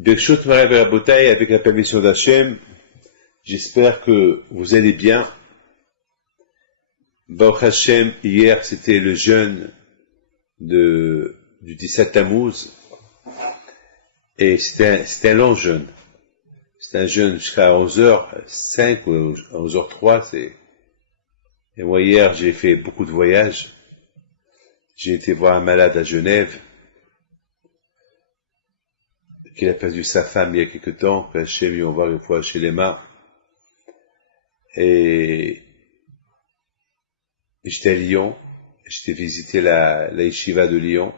Birshut Marais Rabotai, avec la permission d'Hachem, j'espère que vous allez bien. Baruch Hashem, hier c'était le jeûne du 17 Tammuz, et c'était un long jeûne. C'était un jeûne jusqu'à 11h05 ou 11h03, et moi hier j'ai fait beaucoup de voyages. J'ai été voir un malade à Genève, qui a perdu sa femme il y a quelque temps, que Hachem lui envoie une fois chez les mains. Et j'étais à Lyon, j'étais visiter la yeshiva de Lyon.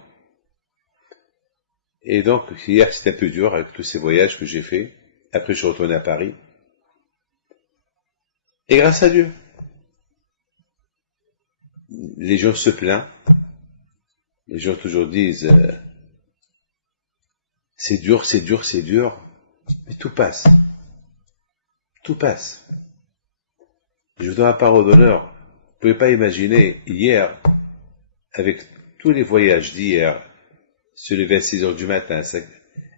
Et donc, hier, c'était un peu dur avec tous ces voyages que j'ai faits. Après, je suis retourné à Paris. Et grâce à Dieu, les gens se plaignent. Les gens toujours disent, c'est dur, c'est dur, c'est dur. Mais tout passe. Tout passe. Je vous donne la parole d'honneur. Vous ne pouvez pas imaginer, hier, avec tous les voyages d'hier, se lever à 6 heures du matin,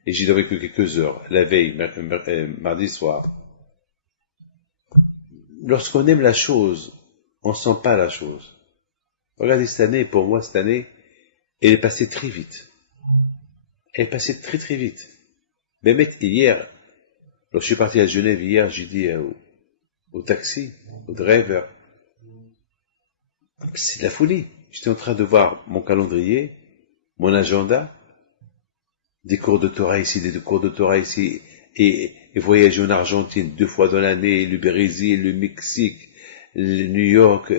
et j'y dormais que quelques heures, la veille, mardi soir. Lorsqu'on aime la chose, on ne sent pas la chose. Regardez cette année, pour moi, cette année, elle est passée très vite. Elle est passée très très vite. Mais hier, lorsque je suis parti à Genève hier, j'ai dit au taxi, au driver, c'est de la folie. J'étais en train de voir mon calendrier, mon agenda, des cours de Torah ici, des cours de Torah ici, et voyager en Argentine 2 fois dans l'année, le Brésil, le Mexique, le New York,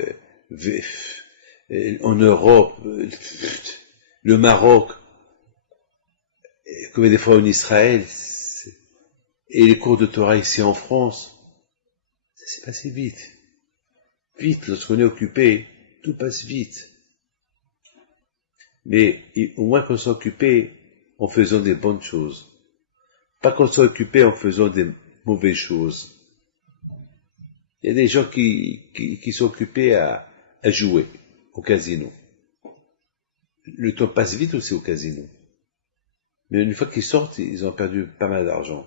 en Europe, le Maroc, comme des fois en Israël, et les cours de Torah ici en France. Ça s'est passé vite. Vite, lorsqu'on est occupé, tout passe vite. Mais au moins qu'on soit occupé en faisant des bonnes choses. Pas qu'on soit occupé en faisant des mauvaises choses. Il y a des gens qui sont occupés à jouer au casino. Le temps passe vite aussi au casino. Mais une fois qu'ils sortent, ils ont perdu pas mal d'argent.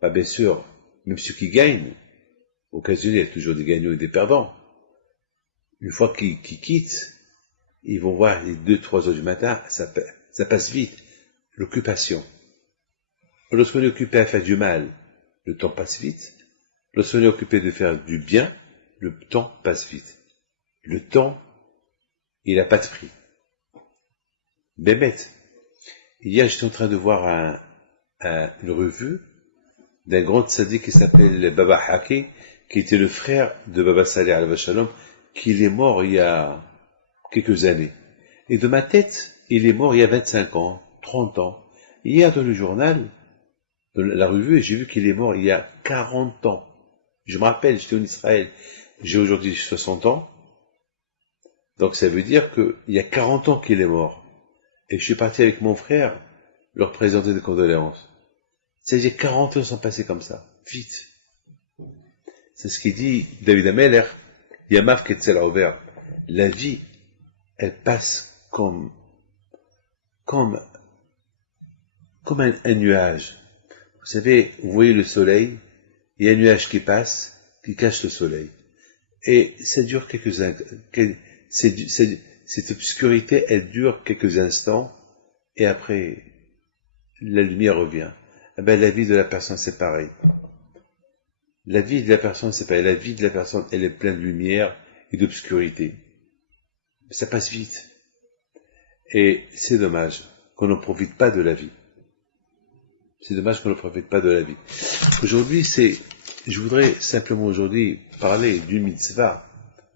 Bah, bien sûr, même ceux qui gagnent, au casino, il y a toujours des gagnants et des perdants. Une fois qu'ils quittent, ils vont voir les 2-3 heures du matin, ça passe vite. L'occupation. Lorsqu'on est occupé à faire du mal, le temps passe vite. Lorsqu'on est occupé de faire du bien, le temps passe vite. Le temps, il n'a pas de prix. Bémet. Hier, j'étais en train de voir une revue d'un grand tzaddik qui s'appelle Baba Haki, qui était le frère de Baba Saleh al Shalom, qui est mort il y a quelques années. Et de ma tête, il est mort il y a 25 ans, 30 ans. Hier, dans le journal, dans la revue, j'ai vu qu'il est mort il y a 40 ans. Je me rappelle, j'étais en Israël, j'ai aujourd'hui 60 ans. Donc ça veut dire qu'il y a 40 ans qu'il est mort. Et je suis parti avec mon frère leur présenter des condoléances. C'est-à-dire 40 ans sont passés comme ça, vite. C'est ce qu'il dit David Ameller, Yamav Ketzel Over. La vie, elle passe comme un nuage. Vous savez, vous voyez le soleil, il y a un nuage qui passe, qui cache le soleil. Et ça dure cette obscurité, elle dure quelques instants, et après, la lumière revient. Eh ben, la vie de la personne, c'est pareil. La vie de la personne, c'est pareil. La vie de la personne, elle est pleine de lumière et d'obscurité. Ça passe vite. Et c'est dommage qu'on ne profite pas de la vie. C'est dommage qu'on ne profite pas de la vie. Aujourd'hui, je voudrais simplement aujourd'hui parler d'une mitzvah.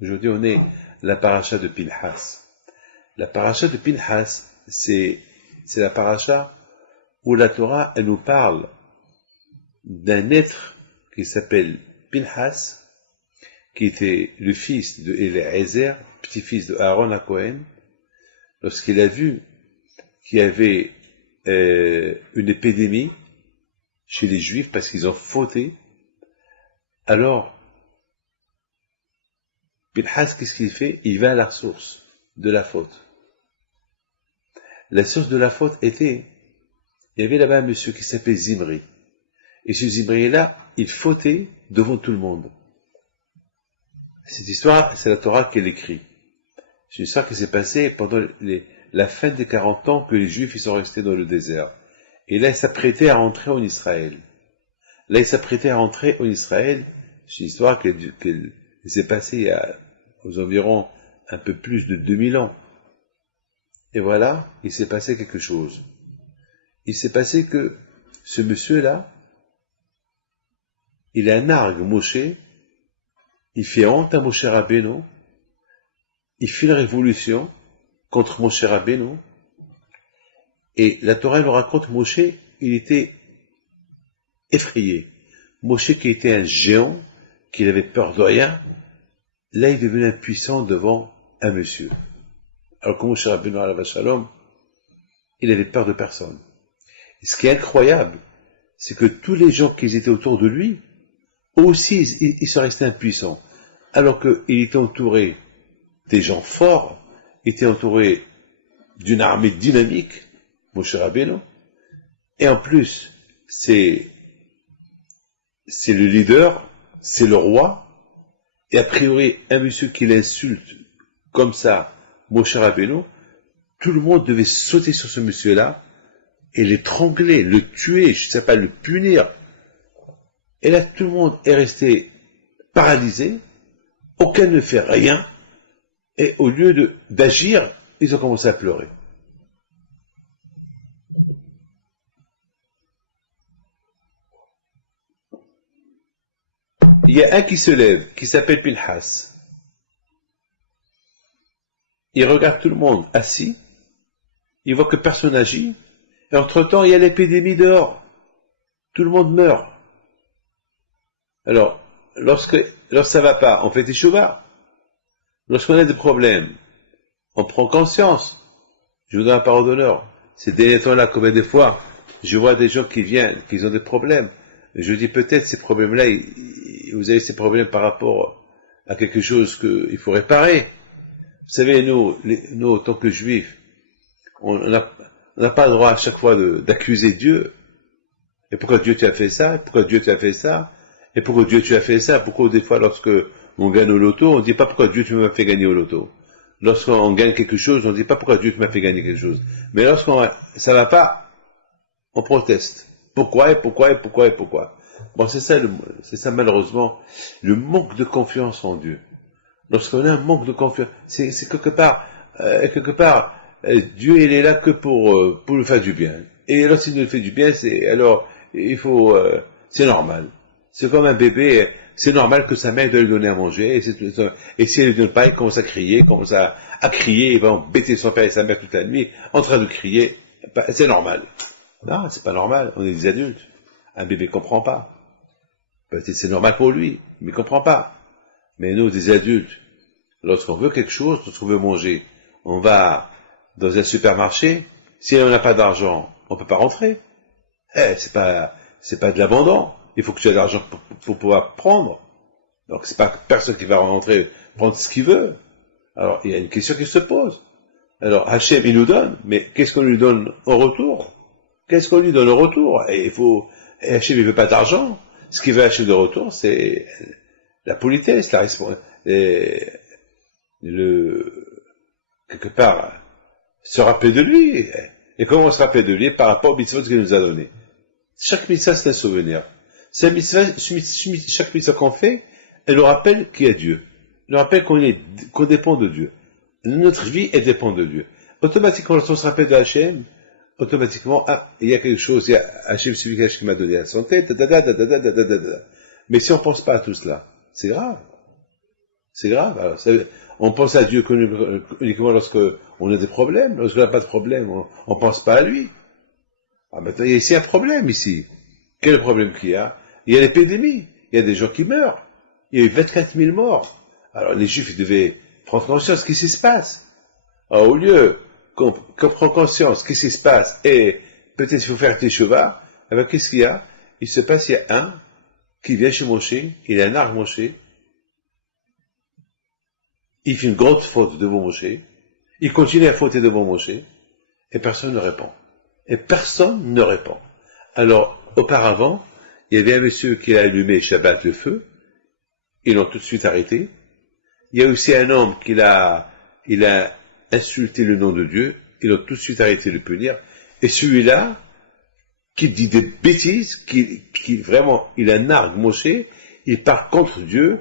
Aujourd'hui, on est la paracha de Pinhas. La paracha de Pinhas, c'est la paracha où la Torah, elle nous parle d'un être qui s'appelle Pinhas, qui était le fils de Eliezer, petit-fils de Aaron à Cohen, lorsqu'il a vu qu'il y avait une épidémie chez les Juifs parce qu'ils ont fauté. Alors, Pinhas, qu'est-ce qu'il fait? Il va à la source de la faute. La source de la faute était il y avait là-bas un monsieur qui s'appelait Zimri. Et ce Zimri-là, il fautait devant tout le monde. Cette histoire, c'est la Torah qui l'écrit. C'est une histoire qui s'est passée pendant la fin des 40 ans que les Juifs ils sont restés dans le désert. Et là, ils s'apprêtaient à rentrer en Israël. C'est une histoire qui s'est passée il y a aux environs un peu plus de 2000 ans. Et voilà, il s'est passé quelque chose. Il s'est passé que ce monsieur-là, il a un nargue Moshe, il fait honte à Moshe Rabbeinu, il fait une révolution contre Moshe Rabbeinu, et la Torah nous raconte Moshe, il était effrayé. Moshe qui était un géant, qui n'avait peur de rien, là il devenait impuissant devant un monsieur. Alors que Moshe Rabbeinu alav shalom, il avait peur de personne. Et ce qui est incroyable, c'est que tous les gens qui étaient autour de lui, eux aussi, ils sont restés impuissants. Alors qu'il était entouré des gens forts, il était entouré d'une armée dynamique, Moshe Rabbeinu, et en plus, c'est le leader, c'est le roi, et a priori, un monsieur qui l'insulte comme ça, Moshe Rabbeinu, tout le monde devait sauter sur ce monsieur-là, et l'étrangler, le tuer, je ne sais pas, le punir. Et là, tout le monde est resté paralysé, aucun ne fait rien, et au lieu d'agir, ils ont commencé à pleurer. Il y a un qui se lève, qui s'appelle Pilhas. Il regarde tout le monde assis, il voit que personne n'agit, et entre-temps, il y a l'épidémie dehors. Tout le monde meurt. Alors, lorsque ça va pas, on fait des chouvas. Lorsqu'on a des problèmes, on prend conscience. Je vous donne la parole d'honneur. Ces derniers temps-là, combien de fois, je vois des gens qui viennent, qui ont des problèmes. Je dis peut-être ces problèmes-là, vous avez ces problèmes par rapport à quelque chose qu'il faut réparer. Vous savez, nous, en tant que juifs, on n'a pas le droit à chaque fois d'accuser Dieu. Et pourquoi Dieu tu as fait ça? Pourquoi Dieu tu as fait ça? Et pourquoi Dieu tu as fait ça? Pourquoi des fois lorsque on gagne au loto, on ne dit pas pourquoi Dieu tu m'as fait gagner au loto. Lorsqu'on gagne quelque chose, on ne dit pas pourquoi Dieu tu m'as fait gagner quelque chose. Mais lorsqu'on ça va pas, on proteste. Pourquoi et pourquoi et pourquoi et pourquoi? Bon, c'est ça malheureusement, le manque de confiance en Dieu. Lorsqu'on a un manque de confiance, c'est quelque part, Dieu il est là que pour nous faire du bien. Et lorsqu'il nous fait du bien, c'est normal. C'est comme un bébé, c'est normal que sa mère doit lui donner à manger, et si elle ne lui donne pas, il commence à crier, il va embêter son père et sa mère toute la nuit, en train de crier, c'est normal. Non, c'est pas normal, on est des adultes. Un bébé comprend pas. Peut-être c'est normal pour lui, mais il comprend pas. Mais nous, des adultes, lorsqu'on veut quelque chose, lorsqu'on veut manger, on va dans un supermarché, si on n'a pas d'argent, on peut pas rentrer. C'est pas de l'abandon. Il faut que tu aies de l'argent pour pouvoir prendre. Donc c'est pas personne qui va rentrer, prendre ce qu'il veut. Alors il y a une question qui se pose. Alors Hachem il nous donne, mais qu'est-ce qu'on lui donne en retour? Qu'est-ce qu'on lui donne en retour? Et Hachem il veut pas d'argent. Ce qu'il veut Hachem de retour, c'est la politesse, la responsabilité, quelque part, se rappeler de lui. Et comment on se rappelle de lui? Par rapport au mitzvot qu'il nous a donné. Chaque mitzvah, c'est un souvenir. Chaque mitzvah qu'on fait, elle nous rappelle qu'il y a Dieu. Elle nous rappelle qu'on dépend de Dieu. Notre vie, elle dépend de Dieu. Automatiquement, lorsqu'on se rappelle de Hachem, automatiquement, il y a quelque chose, il y a Hachem, c'est lui qui m'a donné la santé, mais si on pense pas à tout cela, c'est grave. C'est grave. Alors, on pense à Dieu uniquement lorsqu'on a des problèmes. Lorsqu'on n'a pas de problème, on pense pas à lui. Maintenant, il y a ici un problème, ici. Quel est le problème qu'il y a? Il y a l'épidémie. Il y a des gens qui meurent. Il y a eu 24 000 morts. Alors, les Juifs devaient prendre conscience de ce qui se passe. Alors, au lieu qu'on prenne conscience de ce qui se passe, et peut-être il faut faire Teshuvah, alors qu'est-ce qu'il y a? Il se passe, il y a un qui vient chez Moshe, il a un arc Moshe, il fait une grande faute devant Moshe, il continue à fauter devant Moshe, et personne ne répond. et personne ne répond. Alors, auparavant, il y avait un monsieur qui a allumé Shabbat le feu, ils l'ont tout de suite arrêté. Il y a aussi un homme il a insulté le nom de Dieu, ils l'ont tout de suite arrêté de le punir. Et celui-là, qui dit des bêtises, qui vraiment, il a nargue Moshe, il parle contre Dieu,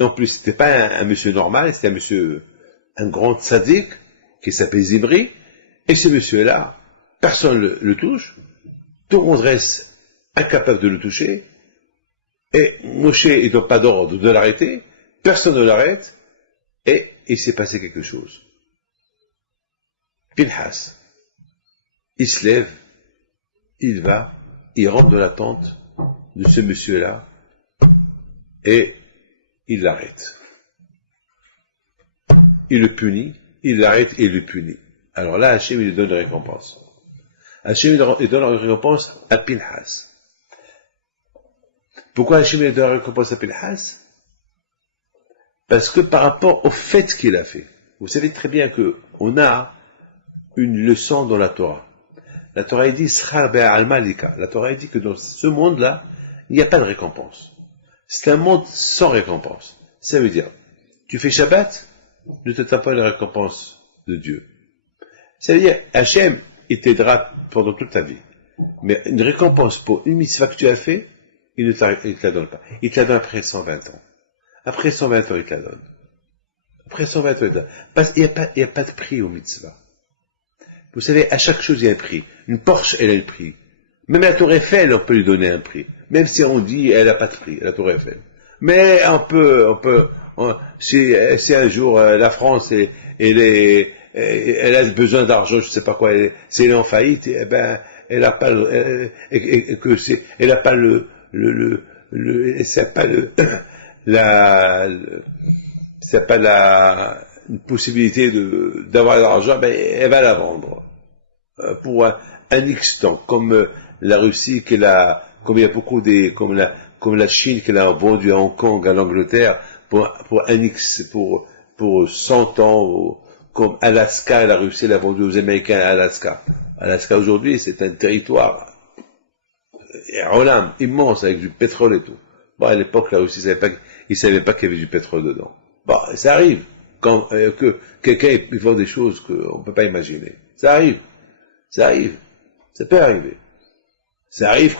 en plus, c'était pas un monsieur normal, c'était un grand tzaddik, qui s'appelle Zimri, et ce monsieur-là, personne le touche, tout le monde reste incapable de le toucher, et Moshe, il donne pas d'ordre de l'arrêter, personne ne l'arrête, et il s'est passé quelque chose. Pinhas, il se lève, il rentre dans la tente de ce monsieur-là, et il l'arrête. Il le punit, il l'arrête et il le punit. Alors là, Hachem, il lui donne une récompense. Hachem, il donne une récompense à Pinhas. Pourquoi Hachem, il donne une récompense à Pinhas? Parce que par rapport au fait qu'il a fait. Vous savez très bien qu'on a une leçon dans la Torah. La Torah dit Schar be'al malika. La Torah dit que dans ce monde-là, il n'y a pas de récompense. C'est un monde sans récompense. Ça veut dire, tu fais Shabbat, ne t'attends pas à la récompense de Dieu. Ça veut dire, Hachem, il t'aidera pendant toute ta vie. Mais une récompense pour une mitzvah que tu as fait, il ne te la donne pas. Il te la donne après 120 ans. Après 120 ans, il te la donne. Après 120 ans, il te la donne. Parce qu'il n'y a pas de prix au mitzvah. Vous savez, à chaque chose, il y a un prix. Une Porsche, elle a un prix. Même la Tour Eiffel, on peut lui donner un prix. Même si on dit, elle n'a pas de prix, la Tour Eiffel. Mais si un jour, la France, elle a besoin d'argent, je sais pas quoi, si elle est en faillite, eh ben, elle n'a pas elle n'a pas c'est pas une possibilité d'avoir de l'argent, ben, elle va la vendre. Pour un X temps, comme la Russie comme il y a beaucoup comme la Chine qu'elle a vendu à Hong Kong, à l'Angleterre, pour un X, pour 100 ans, comme Alaska, la Russie l'a vendu aux Américains à Alaska. Alaska aujourd'hui, c'est un territoire immense avec du pétrole et tout. Bon, à l'époque, la Russie ils savaient pas qu'il y avait du pétrole dedans. Bon, ça arrive que quelqu'un vend des choses qu'on peut pas imaginer. Ça arrive, ça peut arriver. Ça arrive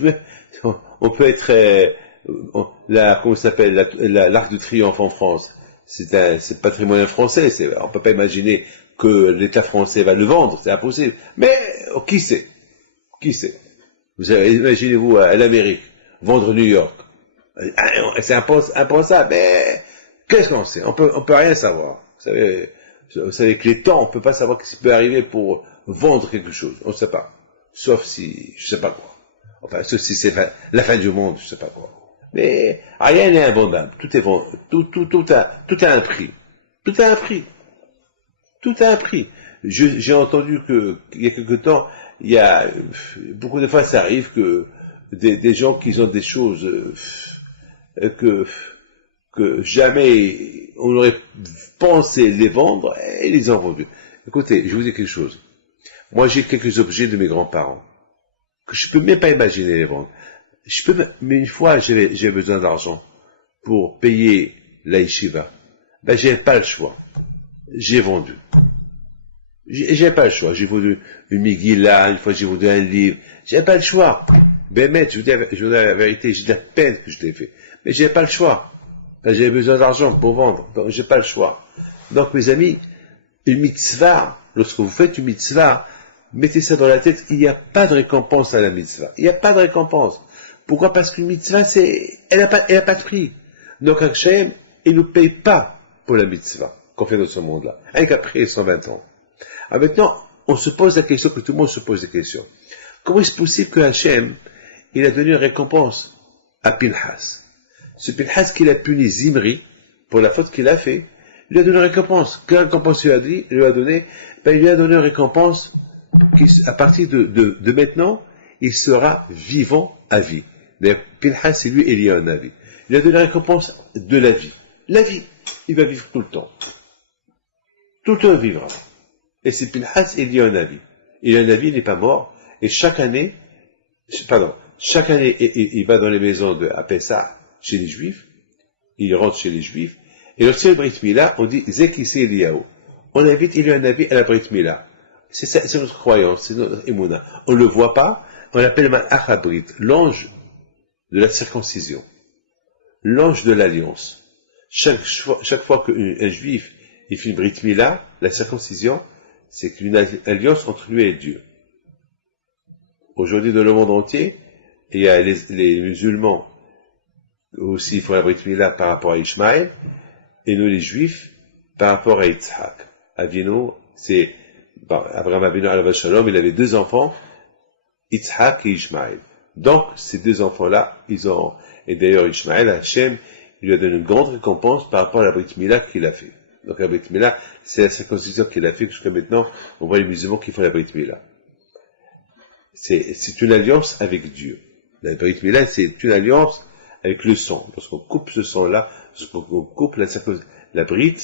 mais on peut être comment ça s'appelle, l'Arc de Triomphe en France. C'est patrimoine français. On peut pas imaginer que l'État français va le vendre, c'est impossible. Mais qui sait? Vous savez, imaginez-vous à l'Amérique vendre New York. C'est impensable. Mais qu'est-ce qu'on sait? On peut rien savoir. Vous savez que les temps, on peut pas savoir ce qui peut arriver pour vendre quelque chose. On ne sait pas. Sauf si, je sais pas quoi. Enfin, sauf si c'est la fin du monde, je sais pas quoi. Mais rien n'est invendable. Tout est vendu. Tout a un prix. Tout a un prix. J'ai entendu qu'il y a quelque temps, beaucoup de fois, ça arrive que des gens qui ont des choses que jamais on aurait pensé les vendre, et ils les ont vendus. Écoutez, je vous dis quelque chose. Moi, j'ai quelques objets de mes grands-parents que je peux même pas imaginer les vendre. Mais une fois, j'ai besoin d'argent pour payer la yeshiva. Ben, j'ai pas le choix. J'ai vendu. J'ai pas le choix. J'ai vendu une Megillah, une fois j'ai vendu un livre. J'ai pas le choix. Ben, je vous dis la vérité, j'ai de la peine que je l'ai fait. Mais j'ai pas le choix. Ben, j'ai besoin d'argent pour vendre. Donc, j'ai pas le choix. Donc, mes amis, une mitzvah, lorsque vous faites une mitzvah, mettez ça dans la tête, il n'y a pas de récompense à la mitzvah. Il n'y a pas de récompense. Pourquoi? Parce qu'une mitzvah, elle n'a pas de prix. Donc, Hachem, il ne nous paye pas pour la mitzvah qu'on fait dans ce monde-là. Rien qu'après 120 ans. Alors maintenant, on se pose la question, que tout le monde se pose la question. Comment est-ce possible que Hachem, il a donné une récompense à Pinhas? Ce Pinhas qu'il a puni Zimri, pour la faute qu'il a fait, il lui a donné une récompense. Quelle récompense il lui a donné? Ben, il lui a donné une récompense à partir de maintenant, il sera vivant à vie. Mais Pinhas, c'est lui, il y a un avis. Il a donné la récompense de la vie. La vie, il va vivre tout le temps. Tout le temps il vivra. Et c'est Pinhas, il y a un avis. Il a un avis, il n'est pas mort. Et chaque année, il va dans les maisons à Pessah, chez les Juifs. Il rentre chez les Juifs. Et lorsqu'il y a le Brit Mila, on dit Zekissé Eliyahu. On invite, il y a un avis à la Brit Mila. C'est notre croyance, c'est notre émouna. On ne le voit pas, on l'appelle Malach HaBrit, l'ange de la circoncision, l'ange de l'alliance. Chaque fois qu'un juif il fait une Brit Mila, la circoncision, c'est une alliance entre lui et Dieu. Aujourd'hui, dans le monde entier, il y a les musulmans aussi font la Brit Mila par rapport à Ishmaël, et nous les juifs par rapport à Yitzhak. Avinu, c'est Abraham Avinu alav shalom, il avait 2 enfants, Yitzhak et Ishmaël. Donc, ces 2 enfants-là, et d'ailleurs Ishmaël, Hachem, il lui a donné une grande récompense par rapport à la Brit Mila qu'il a fait. Donc la Brit Mila, c'est la circoncision qu'il a fait, jusqu'à maintenant, on voit les musulmans qui font la Brit Mila. C'est une alliance avec Dieu. La Brit Mila, c'est une alliance avec le sang. Lorsqu'on coupe ce sang-là, lorsqu'on coupe la Brit,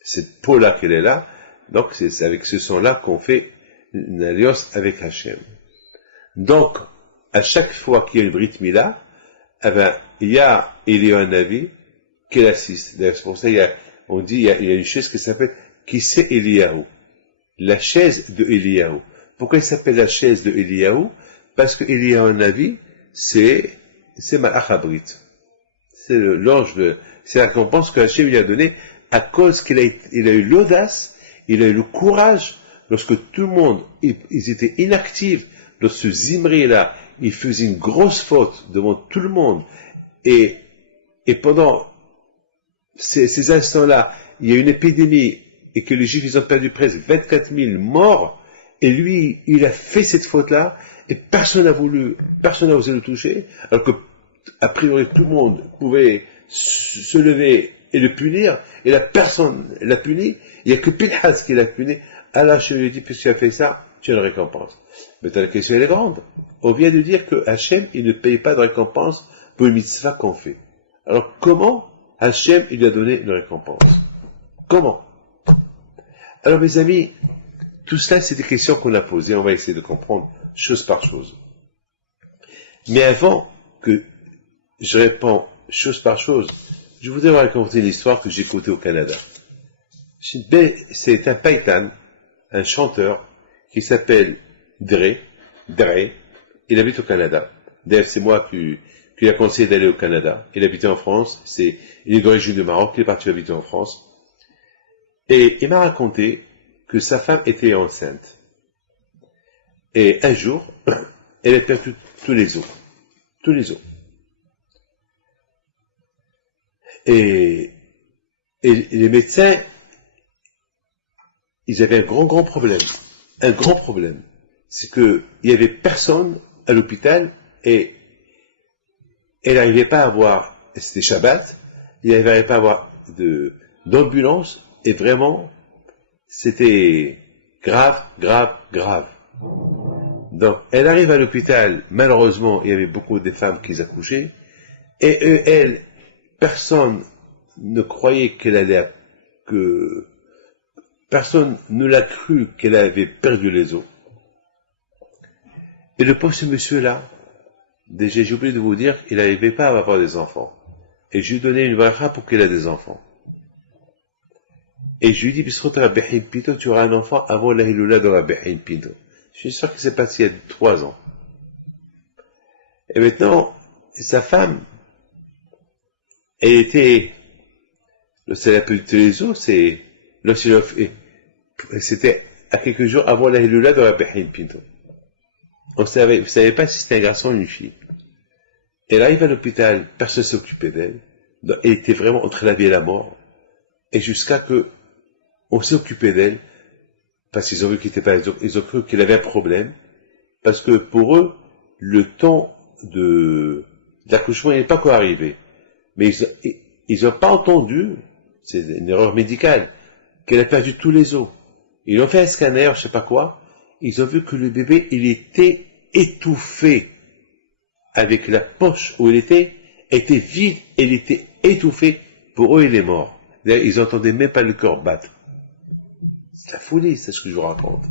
cette peau-là qu'elle est là, donc c'est avec ce sang-là qu'on fait une alliance avec Hachem. Donc, à chaque fois qu'il y a une Brit Mila, eh ben, il y a un avis qui l'assiste. D'ailleurs, c'est pour ça on dit il y a une chaise qui s'appelle Kissé Eliyahu, la chaise de Eliyahu. Pourquoi il s'appelle la chaise de Eliyahu? Parce que Eliyahu Navi, c'est Malach HaBrit. C'est l'ange c'est la récompense que Hachem lui a donnée à cause qu'il a eu l'audace, il a eu le courage, lorsque tout le monde, ils étaient inactifs, lorsque Zimri-là, il faisait une grosse faute devant tout le monde, et pendant ces instants-là, il y a une épidémie, et que les Juifs, ils ont perdu presque 24 000 morts, et lui, il a fait cette faute-là, et personne n'a osé le toucher, alors que, a priori, tout le monde pouvait se lever et le punir, et la personne l'a puni, il n'y a que Pinhas qui l'a puni. Alors je lui ai dit, puisque tu as fait ça, tu as une récompense. Mais la question elle est grande. On vient de dire que Hachem, il ne paye pas de récompense pour une mitzvah qu'on fait. Alors comment Hachem, il lui a donné une récompense? Comment? Alors mes amis, tout cela c'est des questions qu'on a posées, on va essayer de comprendre chose par chose. Mais avant que je réponde chose par chose, je voudrais vous raconter une histoire que j'ai écoutée au Canada. C'est un paytan, un chanteur, qui s'appelle Dre, il habite au Canada. D'ailleurs, c'est moi qui lui a conseillé d'aller au Canada. Il habitait en France, il est d'origine du Maroc, il est parti habiter en France. Et il m'a raconté que sa femme était enceinte. Et un jour, elle a perdu tous les os. Tous les os. Et les médecins, ils avaient un grand problème. Un grand problème. C'est qu'il n'y avait personne à l'hôpital et elle n'arrivait pas à avoir, c'était Shabbat, il n'arrivait pas à avoir d'ambulance et vraiment, c'était grave. Donc, elle arrive à l'hôpital, malheureusement, il y avait beaucoup de femmes qui accouchaient et elle, personne ne croyait personne ne l'a cru qu'elle avait perdu les os. Et le pauvre monsieur-là, déjà j'ai oublié de vous dire, il n'arrivait pas à avoir des enfants. Et je lui ai donné une bracha pour qu'elle ait des enfants. Et je lui ai dit, Bisrot Rabbi Pinto, tu auras un enfant avant la Hiloula de Rabbi Pinto. Je suis sûr que c'est passé il y a 3 ans. Et maintenant, sa femme, elle était, lorsqu'elle a perdu les os, c'était à quelques jours avant la Hiloula de Rabbi Pinto. Vous savez pas si c'était un garçon ou une fille. Elle arrive à l'hôpital, personne ne s'occupait d'elle. Elle était vraiment entre la vie et la mort. Et jusqu'à que on s'est occupé d'elle, parce qu'ils ont vu ils ont cru qu'elle avait un problème, parce que pour eux, le temps de l'accouchement n'est pas encore arrivé. Mais ils n'ont pas entendu, c'est une erreur médicale, qu'elle a perdu tous les os. Ils ont fait un scanner, je sais pas quoi, ils ont vu que le bébé, il était étouffé, avec la poche où il était vide, il était étouffé, pour eux il est mort. D'ailleurs, ils n'entendaient même pas le cœur battre. C'est la folie, c'est ce que je vous raconte.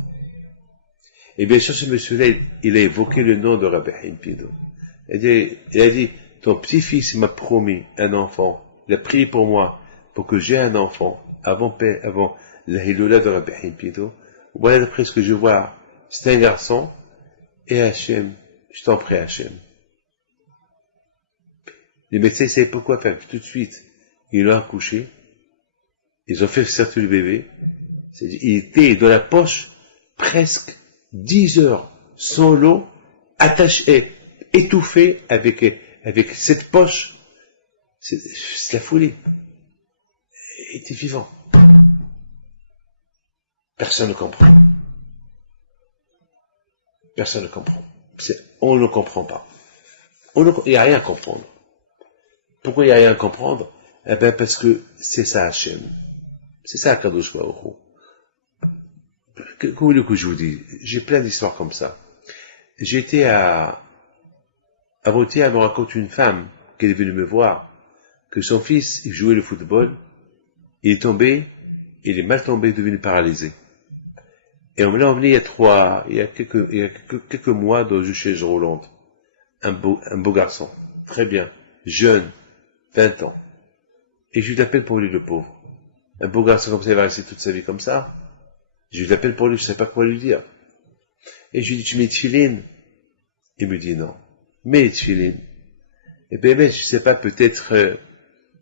Et bien sûr, ce monsieur-là, il a évoqué le nom de Rabbi Haim Pido. Il a dit, ton petit-fils m'a promis un enfant. Il a prié pour moi, pour que j'ai un enfant, avant la Hiloula de Rabbi Haim Pido. Voilà, d'après ce que je vois, c'est un garçon, et Hachem, je t'en prie Hachem. Les médecins ne savaient pas quoi faire. Tout de suite, ils l'ont accouché, ils ont fait sortir le bébé. Il était dans la poche presque 10 heures, sans l'eau, attaché, étouffé avec cette poche. C'est la folie. Il était vivant. Personne ne comprend. Personne ne comprend. On ne comprend pas. Il n'y a rien à comprendre. Pourquoi il n'y a rien à comprendre? Eh bien, parce que c'est ça Hachem. C'est ça Kadosh Baruch Hu. Que voulez-vous que je vous dise? J'ai plein d'histoires comme ça. J'étais avant-hier, elle me raconte une femme qui est venue me voir, que son fils, il jouait le football, il est tombé, il est mal tombé, devenu paralysé. Et on me l'a emmené il y a quelques mois dans une chaise roulante. Un beau garçon. Très bien. Jeune. 20 ans. Et j'ai eu de la peine pour lui, le pauvre. Un beau garçon comme ça, il va rester toute sa vie comme ça. J'ai eu de la peine pour lui, je ne sais pas quoi lui dire. Et je lui dis, tu mets tefilin? Il me dit non. Mets tefilin. Et bien, je ne sais pas, peut-être,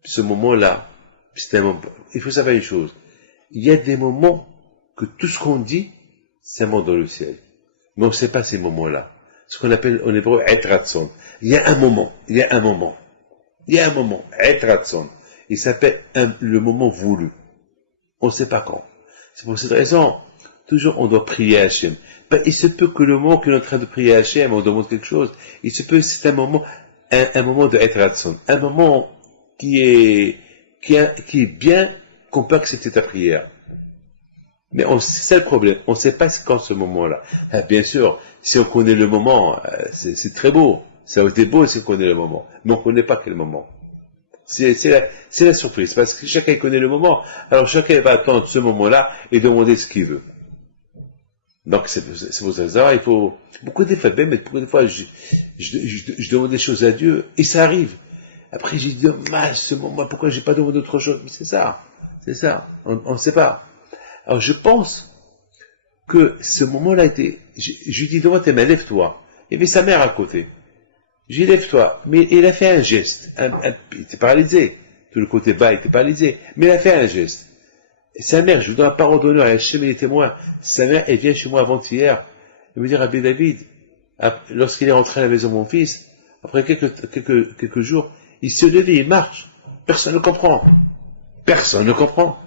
ce moment-là, c'est un moment, il faut savoir une chose. Il y a des moments que tout ce qu'on dit, c'est un moment dans le ciel. Mais on ne sait pas ces moments-là. Ce qu'on appelle en hébreu, et ratson. Il y a un moment. Et ratson. Il s'appelle le moment voulu. On ne sait pas quand. C'est pour cette raison, toujours on doit prier à Hachem. Il se peut que le moment qu'on est en train de prier à Hachem, on demande quelque chose, il se peut, c'est un moment de Etratson, un moment qui est bien qu'on peut accepter ta prière. Mais c'est ça le problème, on ne sait pas c'est quand ce moment-là. Bien sûr, si on connaît le moment, c'est très beau, ça aurait été beau si on connaît le moment, mais on ne connaît pas quel moment. C'est la surprise, parce que chacun connaît le moment, alors chacun va attendre ce moment-là et demander ce qu'il veut. Donc c'est pour ça, il faut, beaucoup de fois, je demande des choses à Dieu, et ça arrive. Après j'ai dit, dommage ce moment, pourquoi j'ai pas demandé autre chose? Mais c'est ça, on ne sait pas. Alors je pense que ce moment-là était, je lui dis, devant tes mains, lève-toi. Il y avait sa mère à côté. J'ai dit, lève-toi. Mais il a fait un geste. Il était paralysé. Tout le côté bas, il était paralysé. Mais il a fait un geste. Et sa mère, je vous donne la parole d'honneur, Hachem est témoin. Sa mère, elle vient chez moi avant-hier. Elle me dit, Rabbi David, lorsqu'il est rentré à la maison de mon fils, après quelques jours, il se lève et il marche. Personne ne comprend. Personne ne comprend.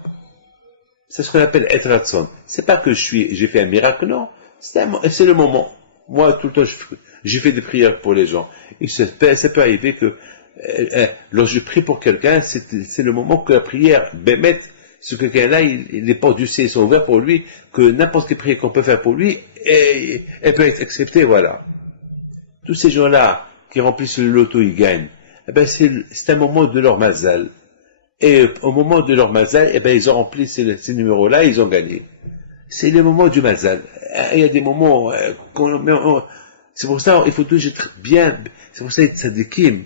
C'est ce qu'on appelle être ratson. C'est pas que j'ai fait un miracle, non. C'est le moment. Moi, tout le temps, j'ai fait des prières pour les gens. Et ça peut arriver que, lorsque je prie pour quelqu'un, c'est le moment que la prière, ce quelqu'un-là, les portes du ciel sont ouvertes pour lui, que n'importe quelle prière qu'on peut faire pour lui, elle peut être acceptée, voilà. Tous ces gens-là, qui remplissent le loto, ils gagnent. Eh ben, c'est un moment de leur mazal. Et au moment de leur mazal, eh ben, ils ont rempli ces numéros-là, ils ont gagné. C'est le moment du mazal. Il y a des moments, c'est pour ça, il faut toujours être bien, c'est pour ça les tzadikim,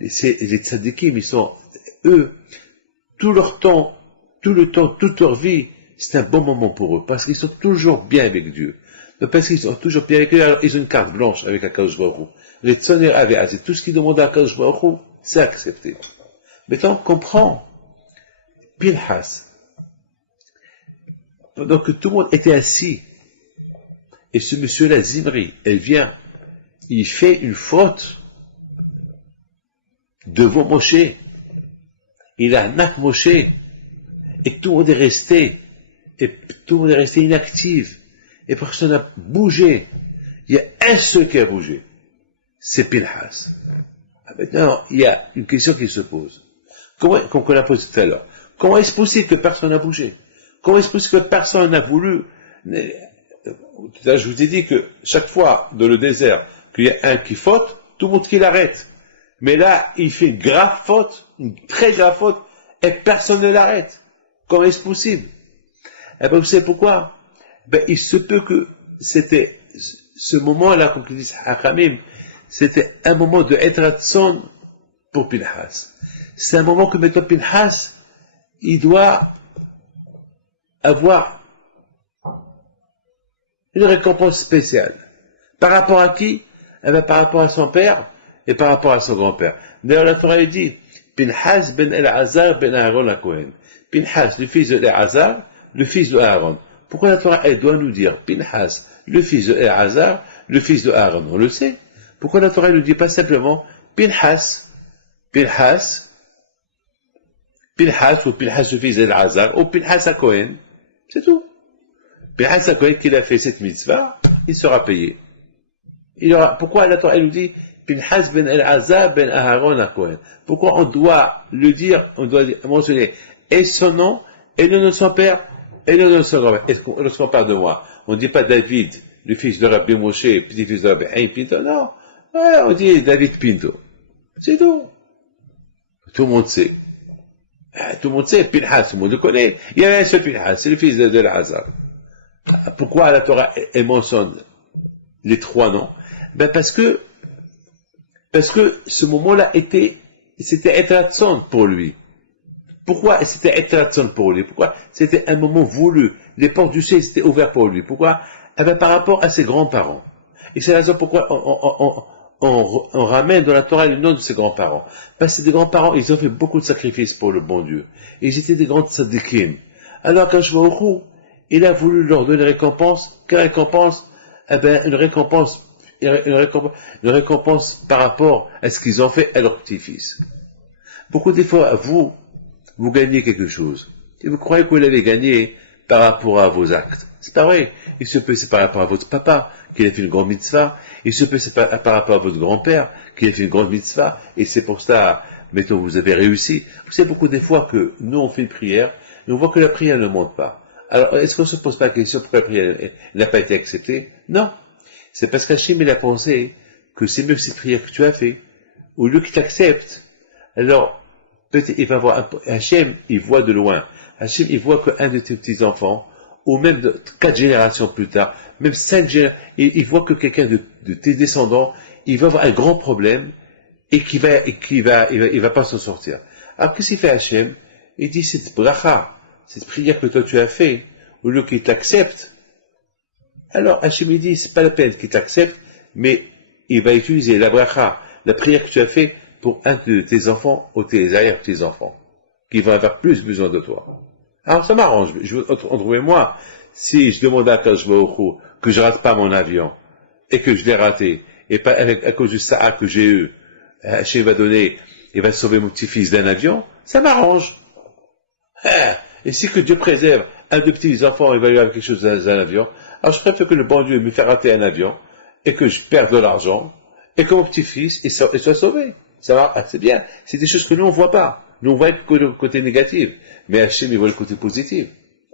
ils sont, eux, tout le temps, toute leur vie, c'est un bon moment pour eux, parce qu'ils sont toujours bien avec Dieu. Parce qu'ils sont toujours bien avec eux, alors ils ont une carte blanche avec Akadosh Baruch Hu. Les tzonner avaient tout ce qu'ils demandent à Akadosh Baruch Hu, c'est accepté. Maintenant, on comprend. Pinhas. Pendant que tout le monde était assis, et ce monsieur-là, Zimri, elle vient, il fait une faute devant Moshe. Il a un acte Moshe, et tout le monde est resté, inactif, et personne n'a bougé. Il y a un seul qui a bougé, c'est Pinhas. Maintenant, il y a une question qui se pose. Qu'on a posée tout à l'heure. Comment est-ce possible que personne n'a bougé? Comment est-ce possible que personne n'a voulu? Tout à l'heure, je vous ai dit que chaque fois dans le désert qu'il y a un qui faute, tout le monde qui l'arrête. Mais là, il fait une grave faute, une très grave faute, et personne ne l'arrête. Comment est-ce possible? Eh ben, vous savez pourquoi? Ben, il se peut que c'était, ce moment-là, comme disent Hakamim, c'était un moment de Etratson pour Pinhas. C'est un moment que maintenant Pinhas, il doit avoir une récompense spéciale. Par rapport à qui? Eh bien, par rapport à son père et par rapport à son grand-père. D'ailleurs, la Torah dit, Pinhas ben El-Azar ben Aaron la Kohen. Pinhas, le fils de El-Azar, le fils de Aaron. Pourquoi la Torah, elle doit nous dire Pinhas, le fils de El-Azar, le fils de Aaron? On le sait. Pourquoi la Torah ne dit pas simplement Pinhas, Pinhas, Pinhas ou Pinhas le fils d'El-Azar ou Pinhas à Kohen? C'est tout. Pinhas à Kohen, qu'il a fait cette mitzvah, il sera payé. Pourquoi la Torah, elle nous dit Pinhas ben El-Azar ben Aaron à Kohen? Pourquoi on doit le dire, on doit mentionner et son nom, et le nom de son père, et le nom de son grand-père? Lorsqu'on parle de moi, on ne dit pas David, le fils de Rabbi Moshe, petit-fils de Rabbi Haïm Pinto, non. Ouais, on dit David Pinto. C'est tout. Tout le monde sait. Tout le monde sait, Pinhas, tout le monde le connaît. Il y avait un seul Pinhas, c'est le fils de El-Azar. Pourquoi la Torah elle mentionne les trois noms? Ben parce que ce moment-là c'était Etratson pour lui. Pourquoi c'était Etratson pour lui? Pourquoi c'était un moment voulu? Les portes du ciel étaient ouvertes pour lui. Pourquoi? Eh ben par rapport à ses grands-parents. Et c'est la raison pourquoi on ramène dans la Torah le nom de ses grands-parents. Parce que des grands-parents, ils ont fait beaucoup de sacrifices pour le bon Dieu. Ils étaient des grands tzadikim. Alors quand je vais au Rou, il a voulu leur donner une récompense. Quelle récompense? Eh ben, une récompense par rapport à ce qu'ils ont fait à leur petit-fils. Beaucoup des fois, vous gagnez quelque chose. Et vous croyez que vous l'avez gagné par rapport à vos actes. C'est pas vrai. Il se peut c'est par rapport à votre papa qui a fait une grande mitzvah. Il se peut c'est par rapport à votre grand-père qui a fait une grande mitzvah. Et c'est pour ça, mettons, vous avez réussi. Vous savez beaucoup des fois que nous, on fait une prière, et on voit que la prière ne monte pas. Alors, est-ce qu'on se pose pas la question pourquoi la prière n'a pas été acceptée? Non. C'est parce qu'Hachem, il a pensé que c'est mieux cette prière que tu as fait. Au lieu qu'il t'accepte, alors, peut-être, il va voir, Hachem, il voit de loin. Hachem, il voit qu'un de tes petits-enfants, ou même 4 générations plus tard, même 5 générations, il voit que quelqu'un de tes descendants, il va avoir un grand problème, et il va pas s'en sortir. Alors, qu'est-ce qu'il fait Hachem? Il dit, cette bracha, cette prière que toi tu as fait, au lieu qu'il t'accepte, alors Hachem il dit, c'est pas la peine qu'il t'accepte, mais il va utiliser la bracha, la prière que tu as fait pour un de tes enfants ou tes arrière-petits-enfants, qui vont avoir plus besoin de toi. Alors ça m'arrange, moi, si je demande à Kajbaoku que je rate pas mon avion, et que je l'ai raté, et pas à cause du sa'a que j'ai eu, Hachem va donner, il va sauver mon petit-fils d'un avion, ça m'arrange. Et si que Dieu préserve un de petits enfants, il va y avoir quelque chose dans un avion, alors je préfère que le bon Dieu me fasse rater un avion, et que je perde de l'argent, et que mon petit-fils soit sauvé. Ça va, c'est bien. C'est des choses que nous on voit pas. Nous on voit que le côté négatif, mais Hachem il voit le côté positif.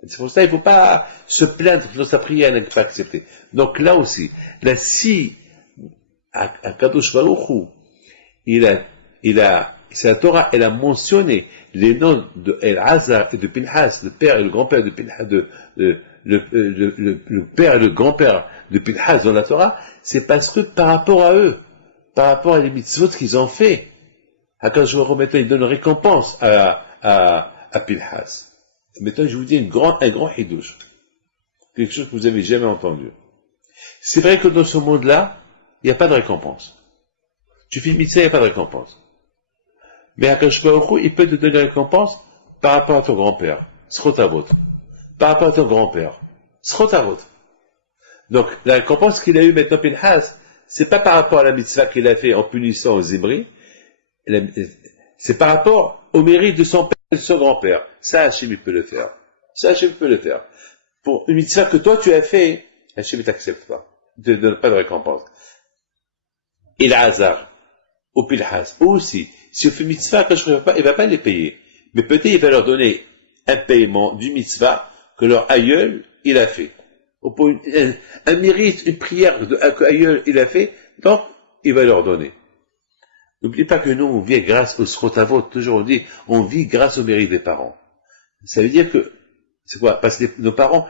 C'est pour ça qu'il ne faut pas se plaindre que sa prière n'est pas acceptée. Donc là aussi, là si à Kadosh Baruch Hu, c'est la Torah, elle a mentionné les noms de El-Azar et de Pinhas, le père et le grand-père de Pinhas, le père et le grand-père de Pinhas dans la Torah, c'est parce que par rapport à eux, par rapport à les mitzvot qu'ils ont fait, Akadosh Baruch Hu maintenant il donne une récompense à Pinhas. Maintenant je vous dis un grand hidouche, quelque chose que vous n'avez jamais entendu. C'est vrai que dans ce monde-là, il n'y a pas de récompense. Tu fais une mitzvah, il n'y a pas de récompense. Mais Akadosh Baruch Hu, il peut te donner une récompense par rapport à ton grand-père, Srotavot. Par rapport à ton grand-père, Srotavot. Donc, la récompense qu'il a eue maintenant, Pinhas, c'est pas par rapport à la mitzvah qu'il a fait en punissant aux Zimri, c'est par rapport au mérite de son père et de son grand-père. Ça, Hachem, il peut le faire. Ça, Hachem peut le faire. Pour une mitzvah que toi, tu as fait, Hachem, il t'accepte pas. Il ne te donne pas de récompense. Et l'Hazar, au Pinhas, aussi, si on fait mitzvah, quand je ne pas, il va pas les payer. Mais peut-être il va leur donner un paiement du mitzvah que leur aïeul, il a fait. Ou pour un mérite, une prière que aïeul, il a fait, donc, il va leur donner. N'oubliez pas que nous, on vit grâce au srotavot. Toujours on dit, on vit grâce au mérite des parents. Ça veut dire que C'est quoi? Parce que nos parents,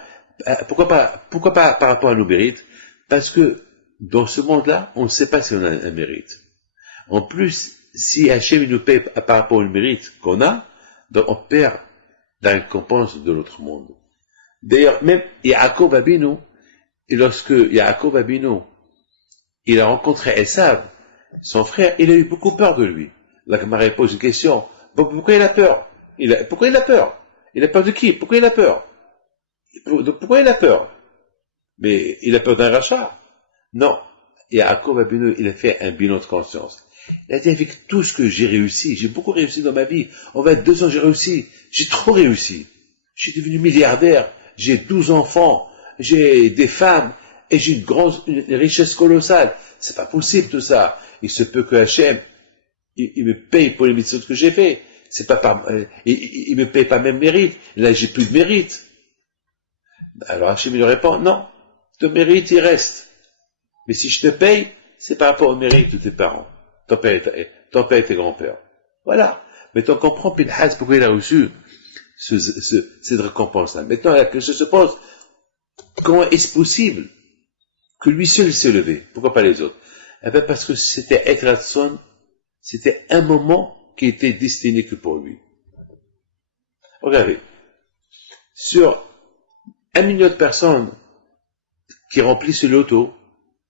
pourquoi pas par rapport à nos mérites? Parce que dans ce monde-là, on ne sait pas si on a un mérite. En plus, si Hachem nous paye par rapport au mérite qu'on a, donc on perd la récompense de l'autre monde. D'ailleurs, même Yaakov Abinu, et lorsque Yaakov Abinu, il a rencontré Esav, son frère, il a eu beaucoup peur de lui. La Gemara pose une question. Pourquoi il a peur? Pourquoi il a peur? Il a peur de qui? Pourquoi il a peur? Pourquoi il a peur? Mais il a peur d'un rachat? Non. Yaakov Abinu, il a fait un bilan de conscience. Il a dit, avec tout ce que j'ai réussi, j'ai beaucoup réussi dans ma vie. En 22 ans, j'ai réussi. J'ai trop réussi. Je suis devenu milliardaire. J'ai 12 enfants. J'ai des femmes. Et j'ai une richesse colossale. C'est pas possible tout ça. Il se peut que Hachem, il me paye pour les mitzvot que j'ai fait. C'est pas il me paye pas même mérite. Là, j'ai plus de mérite. Alors Hachem lui répond, non. Ton mérite, il reste. Mais si je te paye, c'est par rapport au mérite de tes parents. Ton père et tes grands-pères. Voilà. Maintenant, on comprend Pinhas pourquoi il a reçu cette récompense-là. Maintenant, la question se pose, comment est-ce possible que lui seul s'est levé? Pourquoi pas les autres? Eh bien, parce que c'était Ekratson, c'était un moment qui était destiné que pour lui. Regardez. Sur 1 million de personnes qui remplissent le loto,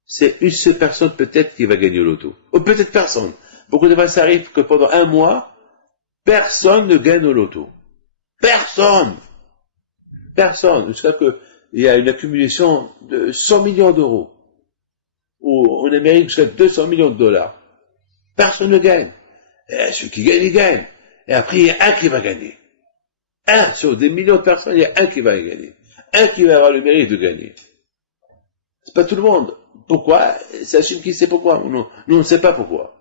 c'est une seule personne peut-être qui va gagner au loto. Ou peut-être personne. Beaucoup de fois, ça arrive que pendant un mois, personne ne gagne au loto. Personne. Personne. Jusqu'à qu'il y a une accumulation de 100 millions d'euros. Ou en Amérique, jusqu'à 200 millions de dollars. Personne ne gagne. Et ceux qui gagnent, ils gagnent. Et après, il y a un qui va gagner. Un. Sur des millions de personnes, il y a un qui va gagner. Un qui va avoir le mérite de gagner. C'est pas tout le monde. Pourquoi? C'est Hachem qui sait pourquoi. Nous, on ne sait pas pourquoi.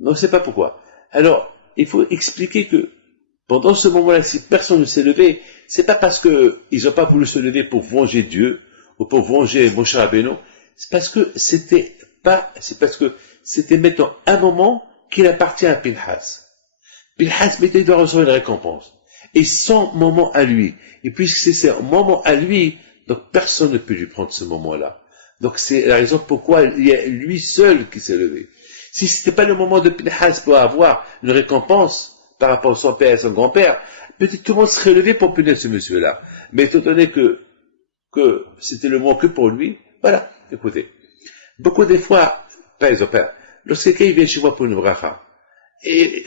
On ne sait pas pourquoi. Alors, il faut expliquer que pendant ce moment-là, si personne ne s'est levé, c'est pas parce qu'ils n'ont pas voulu se lever pour venger Dieu, ou pour venger Moshe Rabbeinu, c'est parce que c'était maintenant un moment qu'il appartient à Pinhas. Pinhas, maintenant, il doit recevoir une récompense. Et son moment à lui. Et puisque c'est son moment à lui, donc personne ne peut lui prendre ce moment-là. Donc c'est la raison pourquoi il y a lui seul qui s'est levé. Si c'était pas le moment de Pinhas pour avoir une récompense par rapport à son père et son grand-père, peut-être tout le monde serait levé pour punir ce monsieur-là. Mais étant donné que c'était le moment que pour lui, voilà, écoutez. Beaucoup des fois, par exemple, lorsque quelqu'un vient chez moi pour une bracha, et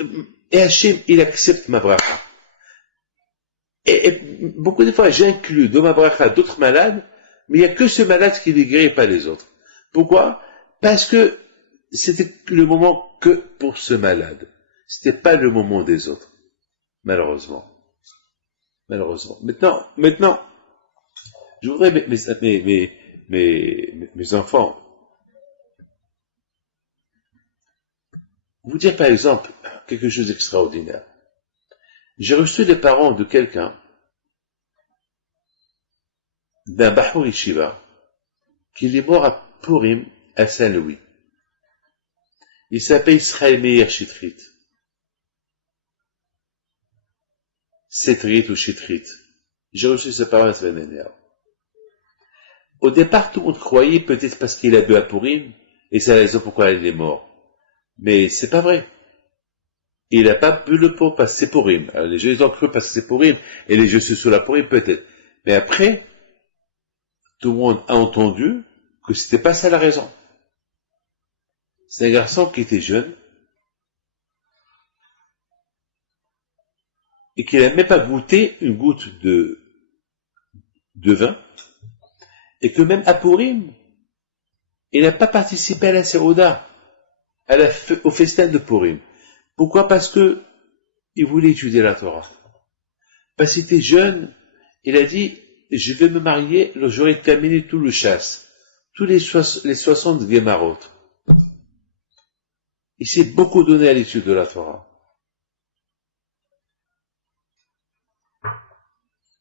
Hachem, il accepte ma bracha. Et beaucoup de fois, j'inclus dans ma bracha d'autres malades, mais il n'y a que ce malade qui est guéri, pas les autres. Pourquoi? Parce que c'était le moment que pour ce malade. C'était pas le moment des autres. Malheureusement. Malheureusement. Maintenant, je voudrais mes enfants vous dire par exemple quelque chose d'extraordinaire. J'ai reçu les parents de quelqu'un, d'un Bahur Yeshiva, qui est mort à Purim, à Saint-Louis. Il s'appelle Israël Meir Chitrit. Cetrit ou Chitrit. J'ai reçu ses parents la semaine dernière. Au départ, tout le monde croyait, peut-être parce qu'il a bu à Purim, et c'est la raison pourquoi il est mort. Mais c'est pas vrai. Il n'a pas bu le pot parce que c'est Purim. Alors les gens ils ont cru parce que c'est Purim, et les jeux se sous la Purim peut-être. Mais après, tout le monde a entendu que c'était pas ça la raison. C'est un garçon qui était jeune, et qui n'a même pas goûté une goutte de vin, et que même à Purim, il n'a pas participé à la Séouda, au festin de Purim. Pourquoi? Parce que il voulait étudier la Torah. Parce qu'il était jeune, il a dit, je vais me marier, j'aurai terminé tout le chasse, tous les 60 Gemarot. Il s'est beaucoup donné à l'étude de la Torah.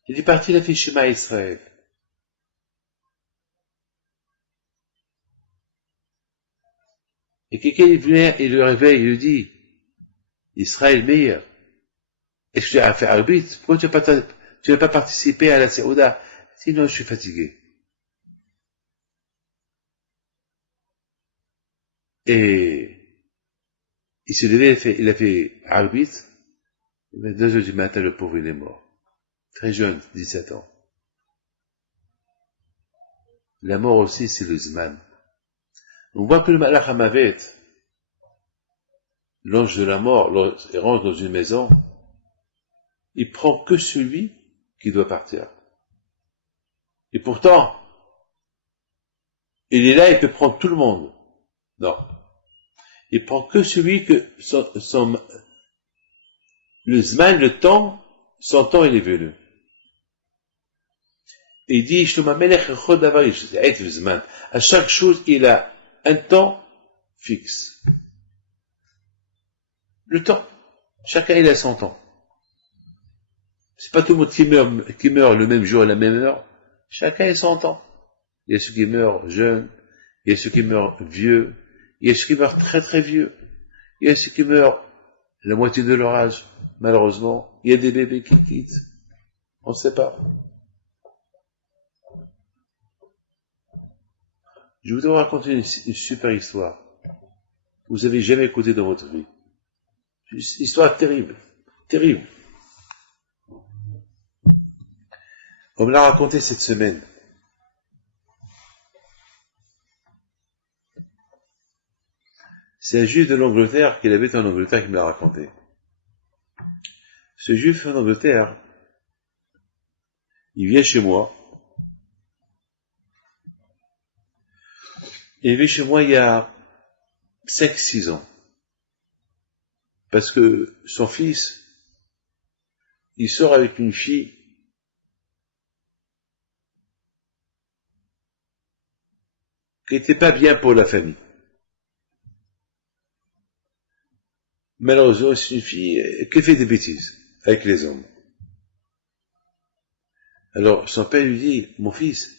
Il est parti, il a fait Shema Israël. Et quelqu'un vient, il le réveille, il lui dit, Israël meilleur. Est-ce que tu as fait arbitre? Pourquoi tu tu n'as pas participé à la Séouda. Sinon, je suis fatigué. Et il s'est levé, il a fait arbitre. 2 heures du matin, le pauvre, il est mort. Très jeune, 17 ans. La mort aussi, c'est le Zman. On voit que le Malach Hamavet, l'ange de la mort, lorsqu'il rentre dans une maison, il prend que celui qui doit partir. Et pourtant, il est là, il peut prendre tout le monde. Non. Il prend que celui que le Zman, le temps, son temps, il est venu. Et il dit, à chaque chose, il a un temps fixe. Le temps. Chacun, il a son temps. C'est pas tout le monde qui meurt le même jour à la même heure. Chacun a son temps. Il y a ceux qui meurent jeunes, il y a ceux qui meurent vieux, il y a ceux qui meurent très très vieux, il y a ceux qui meurent la moitié de leur âge, malheureusement. Il y a des bébés qui quittent. On ne sait pas. Je voudrais vous raconter une super histoire que vous avez jamais écoutée dans votre vie. Une histoire terrible. Terrible. On me l'a raconté cette semaine. C'est un juif de l'Angleterre qui avait en Angleterre qui me l'a raconté. Ce juif en Angleterre, il vient chez moi. Il vient chez moi il y a 5-6 ans. Parce que son fils, il sort avec une fille qui n'était pas bien pour la famille. Malheureusement, c'est une fille qui fait des bêtises avec les hommes. Alors, son père lui dit, mon fils,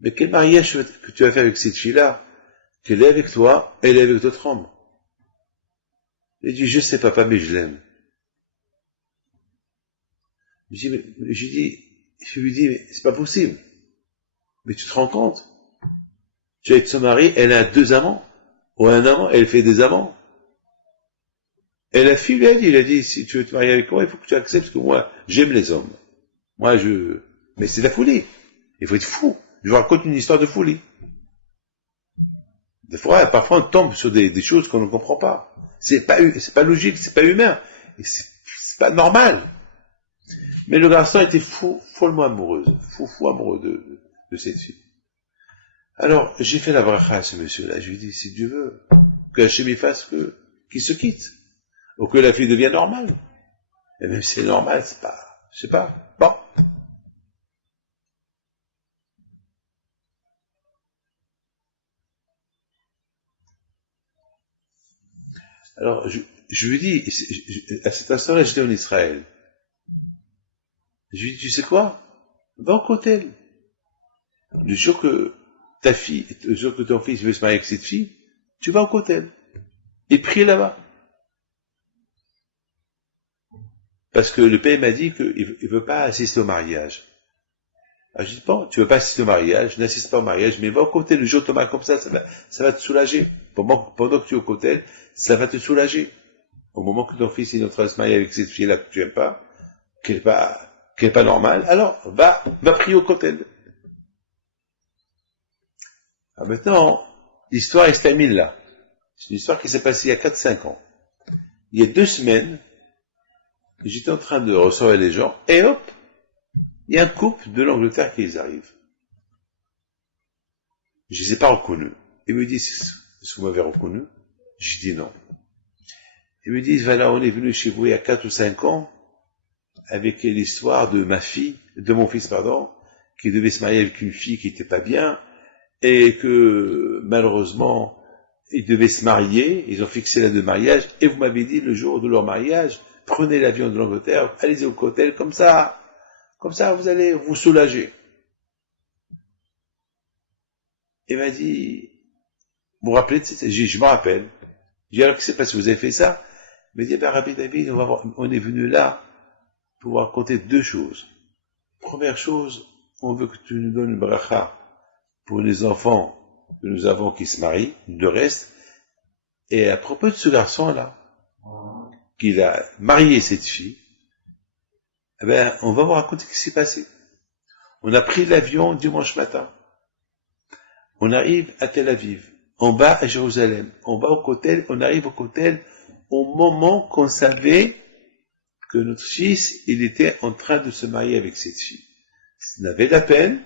mais quel mariage que tu as fait avec cette fille-là, qu'elle est avec toi, elle est avec d'autres hommes. Il dit, je sais papa, mais je l'aime. Je lui dis, mais c'est pas possible. Mais tu te rends compte? Tu es avec son mari, elle a 2 amants, ou un amant, elle fait des amants. Et la fille lui a dit, si tu veux te marier avec moi, il faut que tu acceptes que moi, j'aime les hommes. Mais c'est de la folie. Il faut être fou. Je vous raconte une histoire de folie. Des fois, parfois, on tombe sur des choses qu'on ne comprend pas. C'est pas logique, c'est pas humain. Et c'est pas normal. Mais le garçon était follement amoureux de cette fille. Alors, j'ai fait la bracha à ce monsieur-là. Je lui ai dit, si Dieu veut, que Hachem y fasse qu'il se quitte. Ou que la fille devienne normale. Et même si c'est normal, c'est pas, je sais pas. Bon. Alors, je lui dis, à cet instant-là, j'étais en Israël. Je lui dis, tu sais quoi? Va au cotel. Le jour que ton fils veut se marier avec cette fille, tu vas au cotel. Et prie là-bas. Parce que le père m'a dit qu'il ne veut pas assister au mariage. Alors je dis, bon, tu ne veux pas assister au mariage, n'assiste pas au mariage, mais va au cotel le jour où tu vas comme ça va te soulager. Pendant que tu es au cotel, ça va te soulager. Au moment que ton fils est en train de se marier avec cette fille-là que tu n'aimes pas, qui n'est pas normale, alors va prier au cotel. Alors maintenant, l'histoire elle se termine là. C'est une histoire qui s'est passée il y a 4-5 ans. Il y a 2 semaines, j'étais en train de recevoir les gens, et hop, il y a un couple de l'Angleterre qui arrive. Je ne les ai pas reconnus. Ils me disent, est-ce que vous m'avez reconnu? Je dis non. Ils me disent, voilà, on est venu chez vous il y a 4 ou 5 ans, avec l'histoire de mon fils, qui devait se marier avec une fille qui n'était pas bien, et que, malheureusement, ils devaient se marier, ils ont fixé la date de mariage, et vous m'avez dit, le jour de leur mariage, prenez l'avion de l'Angleterre, allez au cotel, comme ça, vous allez vous soulager. Il m'a dit, vous vous rappelez de ça? Je me rappelle. J'ai dit, alors qu'est-ce qui s'est passé? Vous avez fait ça? Il m'a dit, Rabbi David, on est venu là pour vous raconter 2 choses. Première chose, on veut que tu nous donnes une bracha pour les enfants que nous avons qui se marient, le reste. Et à propos de ce garçon-là, qu'il a marié cette fille, eh ben, on va vous raconter ce qui s'est passé. On a pris l'avion dimanche matin. On arrive à Tel Aviv. On va à Jérusalem. On va au Kotel. On arrive au Kotel au moment qu'on savait que notre fils, il était en train de se marier avec cette fille. Ça n'avait la peine,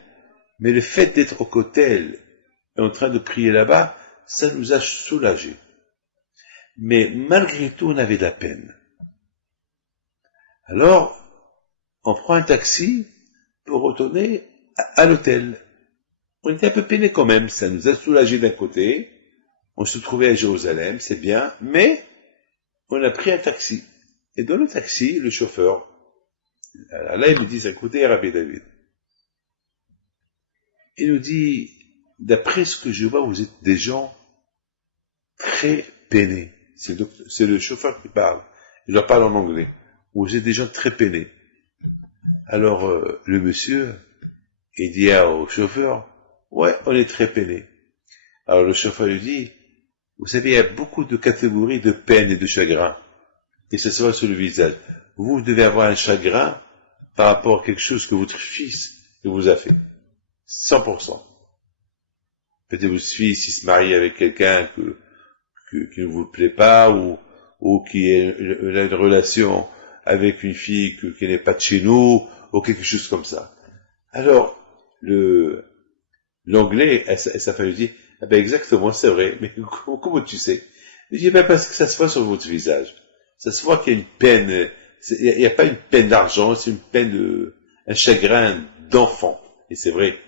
mais le fait d'être au Kotel et en train de prier là-bas, ça nous a soulagés. Mais malgré tout, on avait de la peine. Alors, on prend un taxi pour retourner à l'hôtel. On était un peu peinés quand même, ça nous a soulagés d'un côté. On se trouvait à Jérusalem, c'est bien, mais on a pris un taxi. Et dans le taxi, le chauffeur, là il me dit, écoutez Rabbi David, il nous dit, d'après ce que je vois, vous êtes des gens très peinés. C'est le chauffeur qui parle. Il leur parle en anglais. Vous êtes des gens très peinés. Alors, le monsieur, il dit au chauffeur, ouais, on est très peinés. Alors le chauffeur lui dit, vous savez, il y a beaucoup de catégories de peine et de chagrin. Et ça se voit sur le visage. Vous devez avoir un chagrin par rapport à quelque chose que votre fils vous a fait. 100%. Peut-être votre fils, il se marie avec quelqu'un qui ne vous plaît pas, ou qui a une relation avec une fille qui n'est pas de chez nous, ou quelque chose comme ça. Alors, l'anglais, ça fait lui dire, ah ben exactement, c'est vrai, mais comment tu sais? Il dit, ben parce que ça se voit sur votre visage. Ça se voit qu'il y a une peine, il n'y a pas une peine d'argent, c'est une peine un chagrin d'enfant. Et c'est vrai,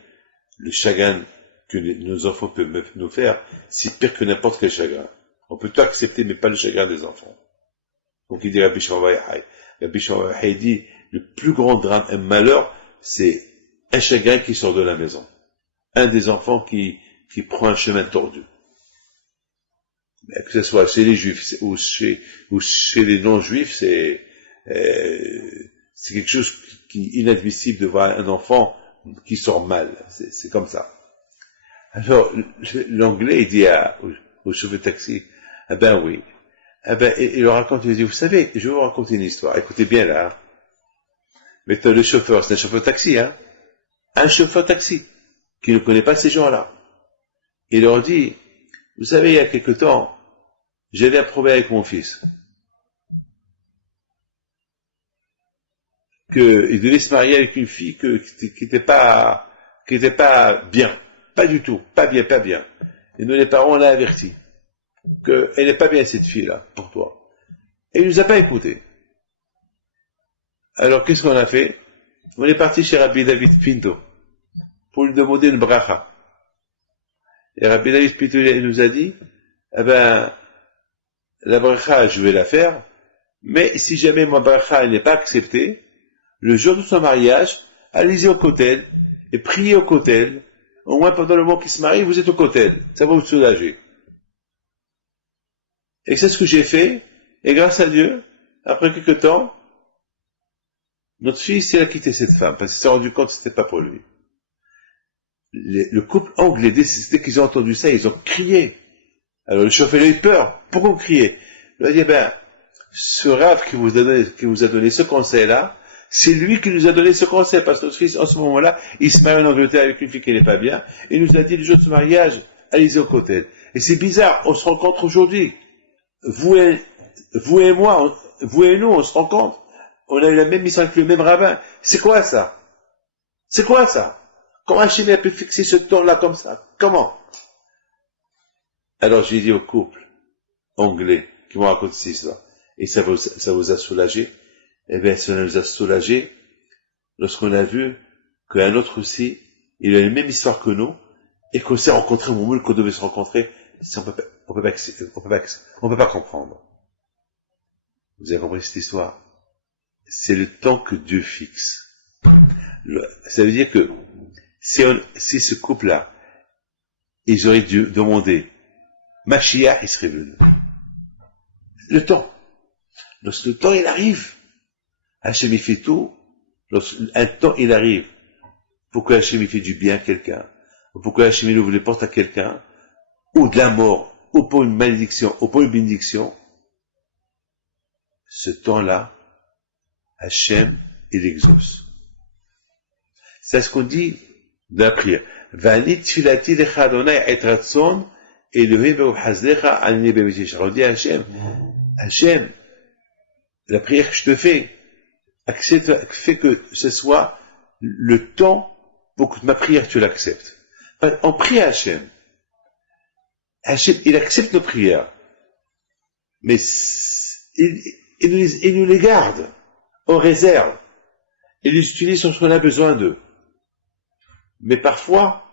le chagrin que nos enfants peuvent nous faire, c'est pire que n'importe quel chagrin. On peut tout accepter, mais pas le chagrin des enfants. Donc il dit Rabbi Shimon Bar Yochai. Rabbi Shimon Bar Yochai dit, le plus grand drame, un malheur, c'est un chagrin qui sort de la maison. Un des enfants qui prend un chemin tordu. Que ce soit chez les juifs ou chez les non-juifs, c'est quelque chose qui est inadmissible de voir un enfant qui sort mal. C'est comme ça. Alors, l'anglais, il dit au chauffeur de taxi, ah ben oui. Ah ben, il leur raconte, il dit, vous savez, je vais vous raconter une histoire. Écoutez bien là. Mais le chauffeur, c'est un chauffeur de taxi, hein. Un chauffeur de taxi qui ne connaît pas ces gens-là. Il leur dit, vous savez, il y a quelque temps, j'avais un problème avec mon fils. Il devait se marier avec une fille qui était pas bien. Pas du tout. Pas bien, pas bien. Et nous, les parents, on l'a averti. Qu'elle n'est pas bien, cette fille-là, pour toi. Et il nous a pas écoutés. Alors, qu'est-ce qu'on a fait? On est parti chez Rabbi David Pinto pour lui demander une bracha. Et Rabbi David Pinto, il nous a dit, eh ben, la bracha, je vais la faire, mais si jamais ma bracha n'est pas acceptée, le jour de son mariage, allez-y au kotel, et priez au kotel, au moins pendant le moment qu'il se marie, vous êtes au kotel, ça va vous soulager. Et c'est ce que j'ai fait, et grâce à Dieu, après quelque temps, notre fils, il a quitté cette femme, parce qu'il s'est rendu compte que c'était pas pour lui. Le couple anglais, dès qu'ils ont entendu ça, ils ont crié. Alors le chauffeur a eu peur. Pourquoi vous criez? Il a dit, ben, ce rave qui vous a donné ce conseil-là, c'est lui qui nous a donné ce conseil, parce que notre fils, en ce moment-là, il se marie en Angleterre avec une fille qui n'est pas bien, et il nous a dit le jour de ce mariage, allez-y au kotel. Et c'est bizarre, on se rencontre aujourd'hui. Vous et moi, vous et nous, on se rencontre. On a eu la même mission avec le même rabbin. C'est quoi ça? C'est quoi ça? Comment Hachem a pu fixer ce temps-là comme ça? Comment? Alors j'ai dit au couple anglais qui m'ont raconté ça, et ça vous a soulagé? Eh bien, ça nous a soulagé lorsqu'on a vu qu'un autre aussi, il a la même histoire que nous, et qu'on s'est rencontrés au moment qu'on devait se rencontrer. On peut pas comprendre. Vous avez compris cette histoire? C'est le temps que Dieu fixe. Ça veut dire que si ce couple-là, ils auraient dû demander Mashiach, il serait venu. Le temps. Lorsque le temps il arrive, Hachem il fait tout Lorsqu'un temps, il arrive pour que Hachem fait du bien à quelqu'un, ou pour que Hachem ouvre les portes à quelqu'un, ou de la mort, ou pour une malédiction, ou pour une bénédiction, ce temps-là, Hachem, il exauce. C'est ce qu'on dit de la prière. Vanit tfilati lecha Adonai et ratson, Elohim ve'uhazlecha ani be'vetish. On dit à Hachem, Hachem, la prière que je te fais, fait que ce soit le temps pour que ma prière tu l'acceptes. On prie à Hachem. Hachem, il accepte nos prières. Mais il nous les garde. On réserve. Il les utilise lorsqu'on a besoin d'eux. Mais parfois,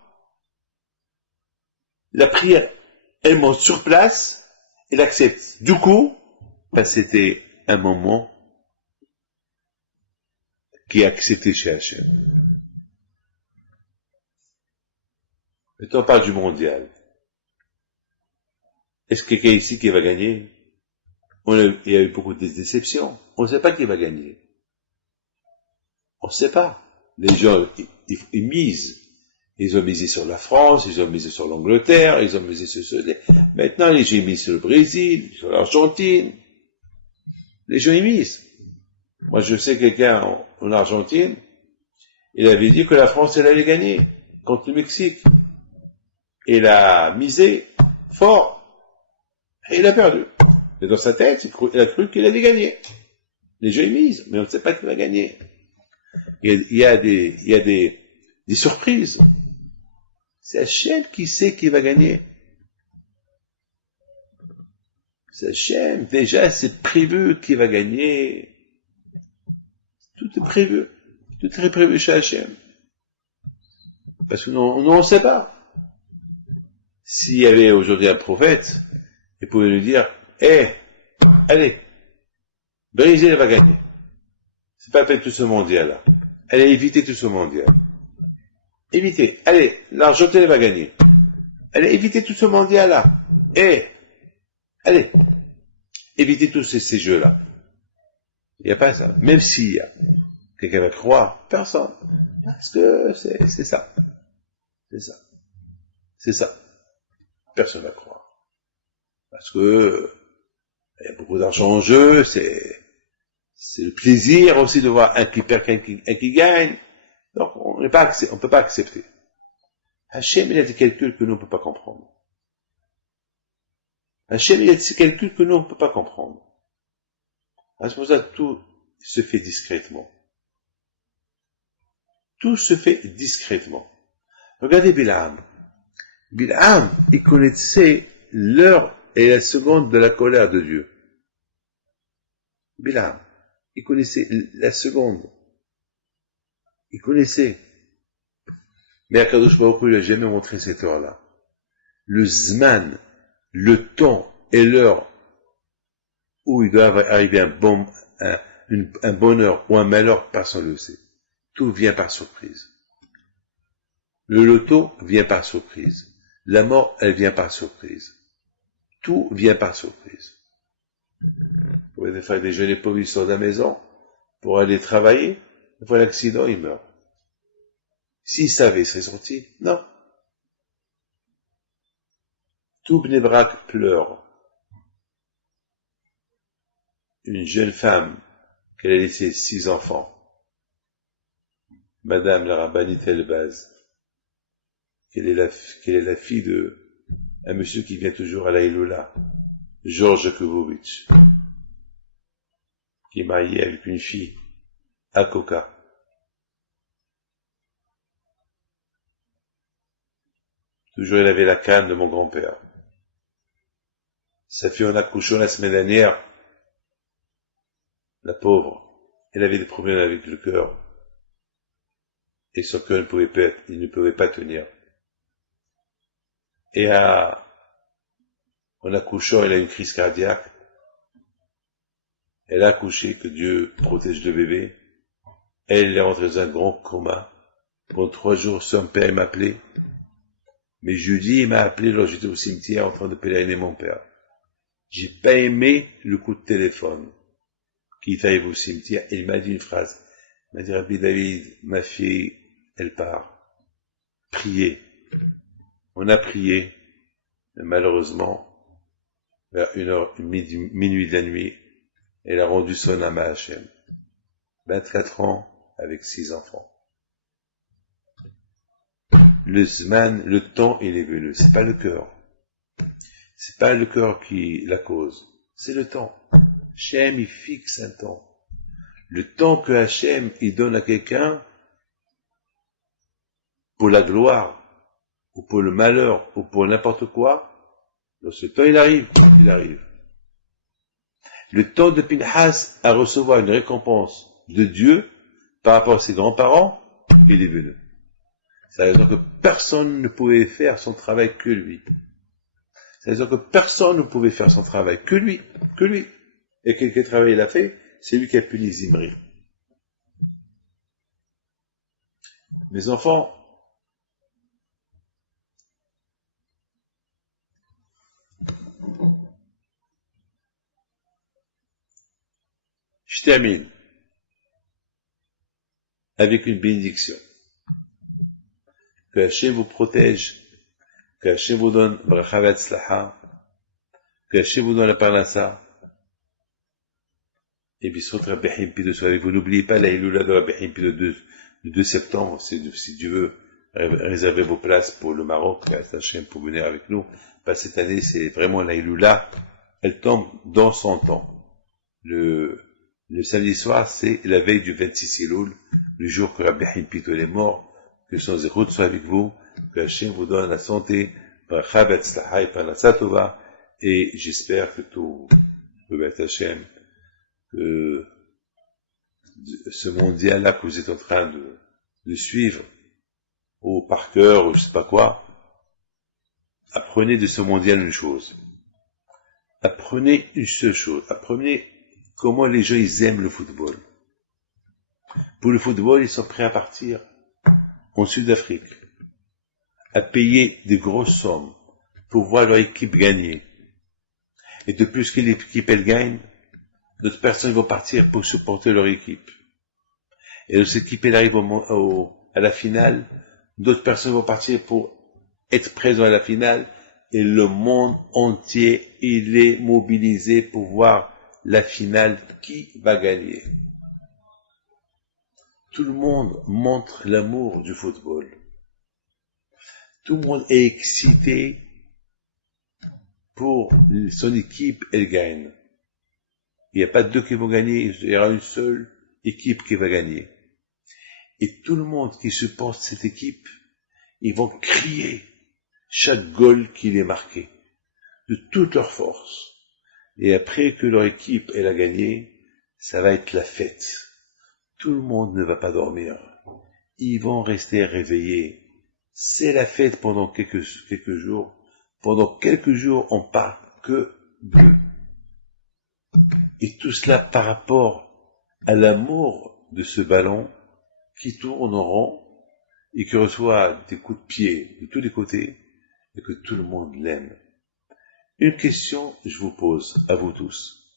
la prière, elle monte sur place, il accepte. Du coup, c'était un moment qui est accepté chez Hachem. Maintenant, on parle du mondial. Est-ce que quelqu'un ici qui va gagner? Il y a eu beaucoup de déceptions. On ne sait pas qui va gagner. On ne sait pas. Les gens, ils misent. Ils ont misé sur la France, ils ont misé sur l'Angleterre, ils ont misé sur ceux-là. Maintenant, les gens misent sur le Brésil, sur l'Argentine. Les gens, ils misent. Moi, je sais quelqu'un en Argentine, il avait dit que la France, elle allait gagner contre le Mexique. Il a misé fort. Et il a perdu. Et dans sa tête, il a cru qu'il allait gagner. Les gens, ils misent, mais on ne sait pas qui va gagner. Il y a des surprises. C'est Hachem qui sait qui va gagner. C'est Hachem. Déjà, c'est prévu qui va gagner. Tout est prévu. Tout est prévu chez Hachem. Parce que nous, on ne sait pas. S'il y avait aujourd'hui un prophète, il pouvait nous dire, allez, Brésil va gagner. C'est pas fait tout ce mondial-là. Allez, évitez tout ce mondial. Évitez. Allez, l'Argentine va gagner. Allez, évitez tout ce mondial-là. Allez, évitez tous ces jeux-là. Il n'y a pas ça. Même s'il y a quelqu'un va croire, personne. Parce que c'est ça. C'est ça. C'est ça. Personne ne va croire. Parce que il y a beaucoup d'argent en jeu, c'est le plaisir aussi de voir un qui perd, un qui gagne. Donc, on ne peut pas accepter. Hachem, il a des calculs que nous ne peut pas comprendre. Hachem, il a des calculs que nous ne peut pas comprendre. C'est pour ça que tout se fait discrètement. Tout se fait discrètement. Regardez Bil'am. Bil'am, il connaissait l'heure et la seconde de la colère de Dieu. Bil'am, il connaissait la seconde. Il connaissait. Mais Akadosh Baruch Hu, il n'a jamais montré cette heure-là. Le Zman, le temps et l'heure où il doit arriver un bonheur ou un malheur, personne ne le sait. Tout vient par surprise. Le loto vient par surprise. La mort, elle vient par surprise. Tout vient par surprise. Vous pouvez faire déjeuner pauvre, il sort de la maison pour aller travailler. Une fois l'accident, il meurt. S'il savait, il serait sorti. Non. Tout Bnei Brak pleure. Une jeune femme qu'elle a laissé 6 enfants. Madame la Rabbani Elbaz, qu'elle est la fille de un monsieur qui vient toujours à la Iloula, Georges Kovovitch, qui est marié avec une fille à Coca. Toujours il avait la canne de mon grand-père. Sa fille en accouchant la semaine dernière, la pauvre, elle avait des problèmes avec le cœur. Et son cœur ne pouvait pas tenir. Et en accouchant, elle a une crise cardiaque. Elle a accouché, que Dieu protège le bébé. Elle est rentrée dans un grand coma. Pendant 3 jours, son père m'a appelé. Mais jeudi, il m'a appelé lorsque j'étais au cimetière en train de pèleriner mon père. J'ai pas aimé le coup de téléphone. Qu'il arrive au cimetière, et il m'a dit une phrase. m'a dit Rabbi David, ma fille, elle part. Priez. On a prié, mais malheureusement, vers minuit de la nuit, elle a rendu son âme à Hachem. 24 ans avec 6 enfants. Le zman, le temps, il est venu. C'est pas le cœur. C'est pas le cœur qui la cause. C'est le temps. Hachem, il fixe un temps. Le temps que Hachem, il donne à quelqu'un pour la gloire, ou pour le malheur, ou pour n'importe quoi, lorsque ce temps, il arrive. Le temps de Pinhas à recevoir une récompense de Dieu par rapport à ses grands-parents, il est venu. C'est la raison que personne ne pouvait faire son travail que lui. C'est la raison que personne ne pouvait faire son travail que lui. Et quel travail il a fait? C'est lui qui a puni Zimri. Mes enfants, je termine avec une bénédiction. Que Hachem vous protège, que Hachem vous donne bracha v'atzlacha, que Hachem vous donne la parnassa, et Bisrot Rabbi Himpi de soit avec vous. N'oubliez pas la Hiloula de Rabbi Himpi le 2 septembre, si Dieu veut, réservez vos places pour le Maroc, à Hachem, pour venir avec nous. Parce que cette année, c'est vraiment la Hiloula, elle tombe dans son temps. Le samedi soir, c'est la veille du 26 Elul, le jour que Rabbi Himpi est mort. Que son zérout soit avec vous, que Hachem vous donne la santé, bracha v'atzlacha et parnassa tova, et j'espère que tout le Beth Hachem, que ce mondial-là que vous êtes en train de suivre, ou par cœur, ou je sais pas quoi, apprenez de ce mondial une chose. Apprenez une seule chose. Apprenez comment les gens ils aiment le football. Pour le football, ils sont prêts à partir en Sud-Afrique, à payer des grosses sommes pour voir leur équipe gagner. Et de plus que l'équipe elle gagne, d'autres personnes vont partir pour supporter leur équipe. Et lorsque l'équipe elle arrive à la finale, d'autres personnes vont partir pour être présents à la finale, et le monde entier il est mobilisé pour voir la finale qui va gagner. Tout le monde montre l'amour du football. Tout le monde est excité pour son équipe, elle gagne. Il n'y a pas deux qui vont gagner, il y aura une seule équipe qui va gagner. Et tout le monde qui supporte cette équipe, ils vont crier chaque goal qu'il est marqué, de toute leur force. Et après que leur équipe elle a gagné, ça va être la fête. Tout le monde ne va pas dormir. Ils vont rester réveillés. C'est la fête pendant quelques jours. Pendant quelques jours, on parle que d'eux. Et tout cela par rapport à l'amour de ce ballon qui tourne en rond et qui reçoit des coups de pied de tous les côtés et que tout le monde l'aime. Une question je vous pose à vous tous.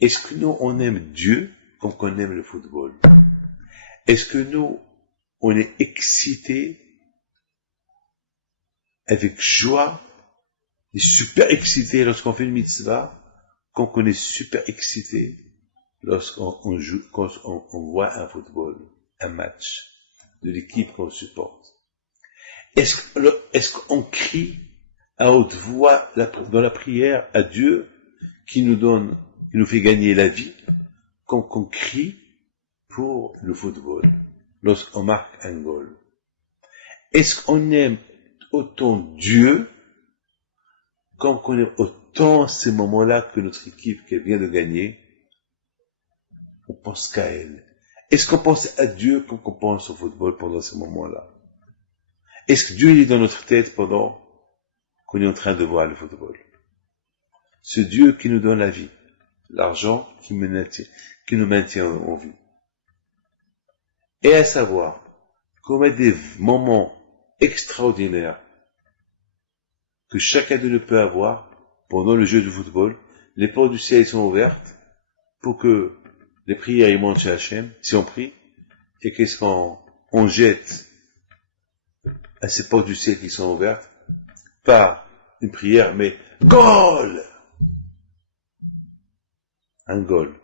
Est-ce que nous, on aime Dieu comme qu'on aime le football? Est-ce que nous, on est excités avec joie, et super excités lorsqu'on fait une mitzvah, comme qu'on est super excités lorsqu'on joue, quand on voit un football, un match de l'équipe qu'on supporte? Est-ce qu'on crie à haute voix dans la prière à Dieu qui nous fait gagner la vie, comme qu'on crie pour le football, lorsqu'on marque un goal? Est-ce qu'on aime autant Dieu, comme qu'on aime autant ces moments-là que notre équipe qui vient de gagner, on pense qu'à elle? Est-ce qu'on pense à Dieu comme qu'on pense au football pendant ces moments-là? Est-ce que Dieu il est dans notre tête pendant qu'on est en train de voir le football? Ce Dieu qui nous donne la vie, l'argent qui nous maintient en vie. Et à savoir qu'on a des moments extraordinaires que chacun de nous peut avoir pendant le jeu de football. Les portes du ciel sont ouvertes pour que les prières y montent chez Hachem, si on prie, Et qu'est-ce qu'on jette à ces portes du ciel qui sont ouvertes? Pas une prière, mais goal! Un goal.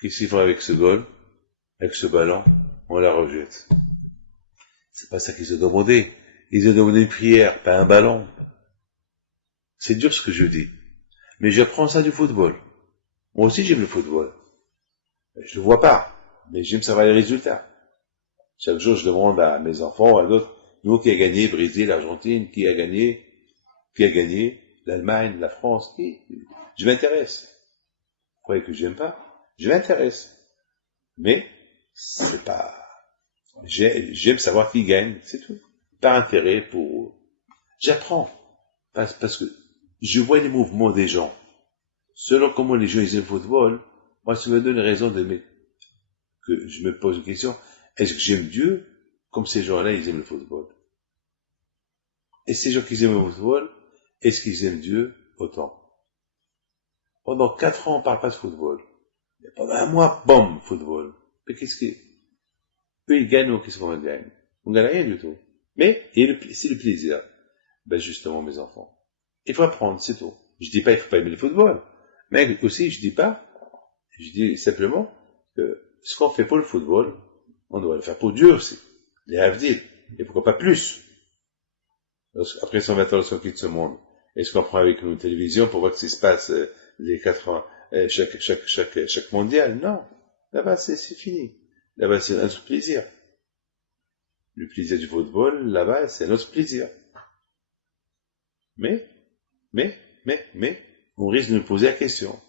Qu'est-ce qu'il faut avec ce goal? Avec ce ballon? On la rejette. C'est pas ça qu'ils ont demandé. Ils ont demandé une prière, pas un ballon. C'est dur ce que je dis. Mais j'apprends ça du football. Moi aussi j'aime le football. Je le vois pas, mais j'aime savoir les résultats. Chaque jour je demande à mes enfants, à d'autres, nous qui a gagné, Brésil, l'Argentine, qui a gagné, l'Allemagne, la France, qui? Je m'intéresse. Vous croyez que j'aime pas? Je m'intéresse. Mais, c'est pas, j'aime savoir qui gagne, c'est tout. Par intérêt pour, j'apprends. Parce que je vois les mouvements des gens. Selon comment les gens ils aiment le football, moi ça me donne une raison d'aimer. Que je me pose une question, est-ce que j'aime Dieu comme ces gens-là ils aiment le football? Et ces gens qui aiment le football, est-ce qu'ils aiment Dieu autant? Pendant 4 ans on parle pas de football. Et pendant un mois, boum, football. Mais qu'est-ce qui, eux ils gagnent ou qu'est-ce qu'on gagne? On gagne rien du tout. Mais c'est le plaisir. Ben justement mes enfants. Il faut apprendre, c'est tout. Je dis pas il faut pas aimer le football. Mais aussi je dis simplement que ce qu'on fait pour le football, on doit le faire pour Dieu aussi. Les Havdil. Et pourquoi pas plus? Après 120 ans, on quitte ce monde. Est-ce qu'on prend avec nous une télévision pour voir ce qui se passe les 4 ans, chaque mondial? Non. Là-bas, c'est fini. Là-bas, c'est notre plaisir. Le plaisir du football, là-bas, c'est notre plaisir. Mais, on risque de nous poser la question.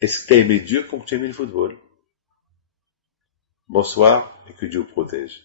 Est-ce que tu as aimé Dieu comme tu as aimé le football? Bonsoir et que Dieu vous protège.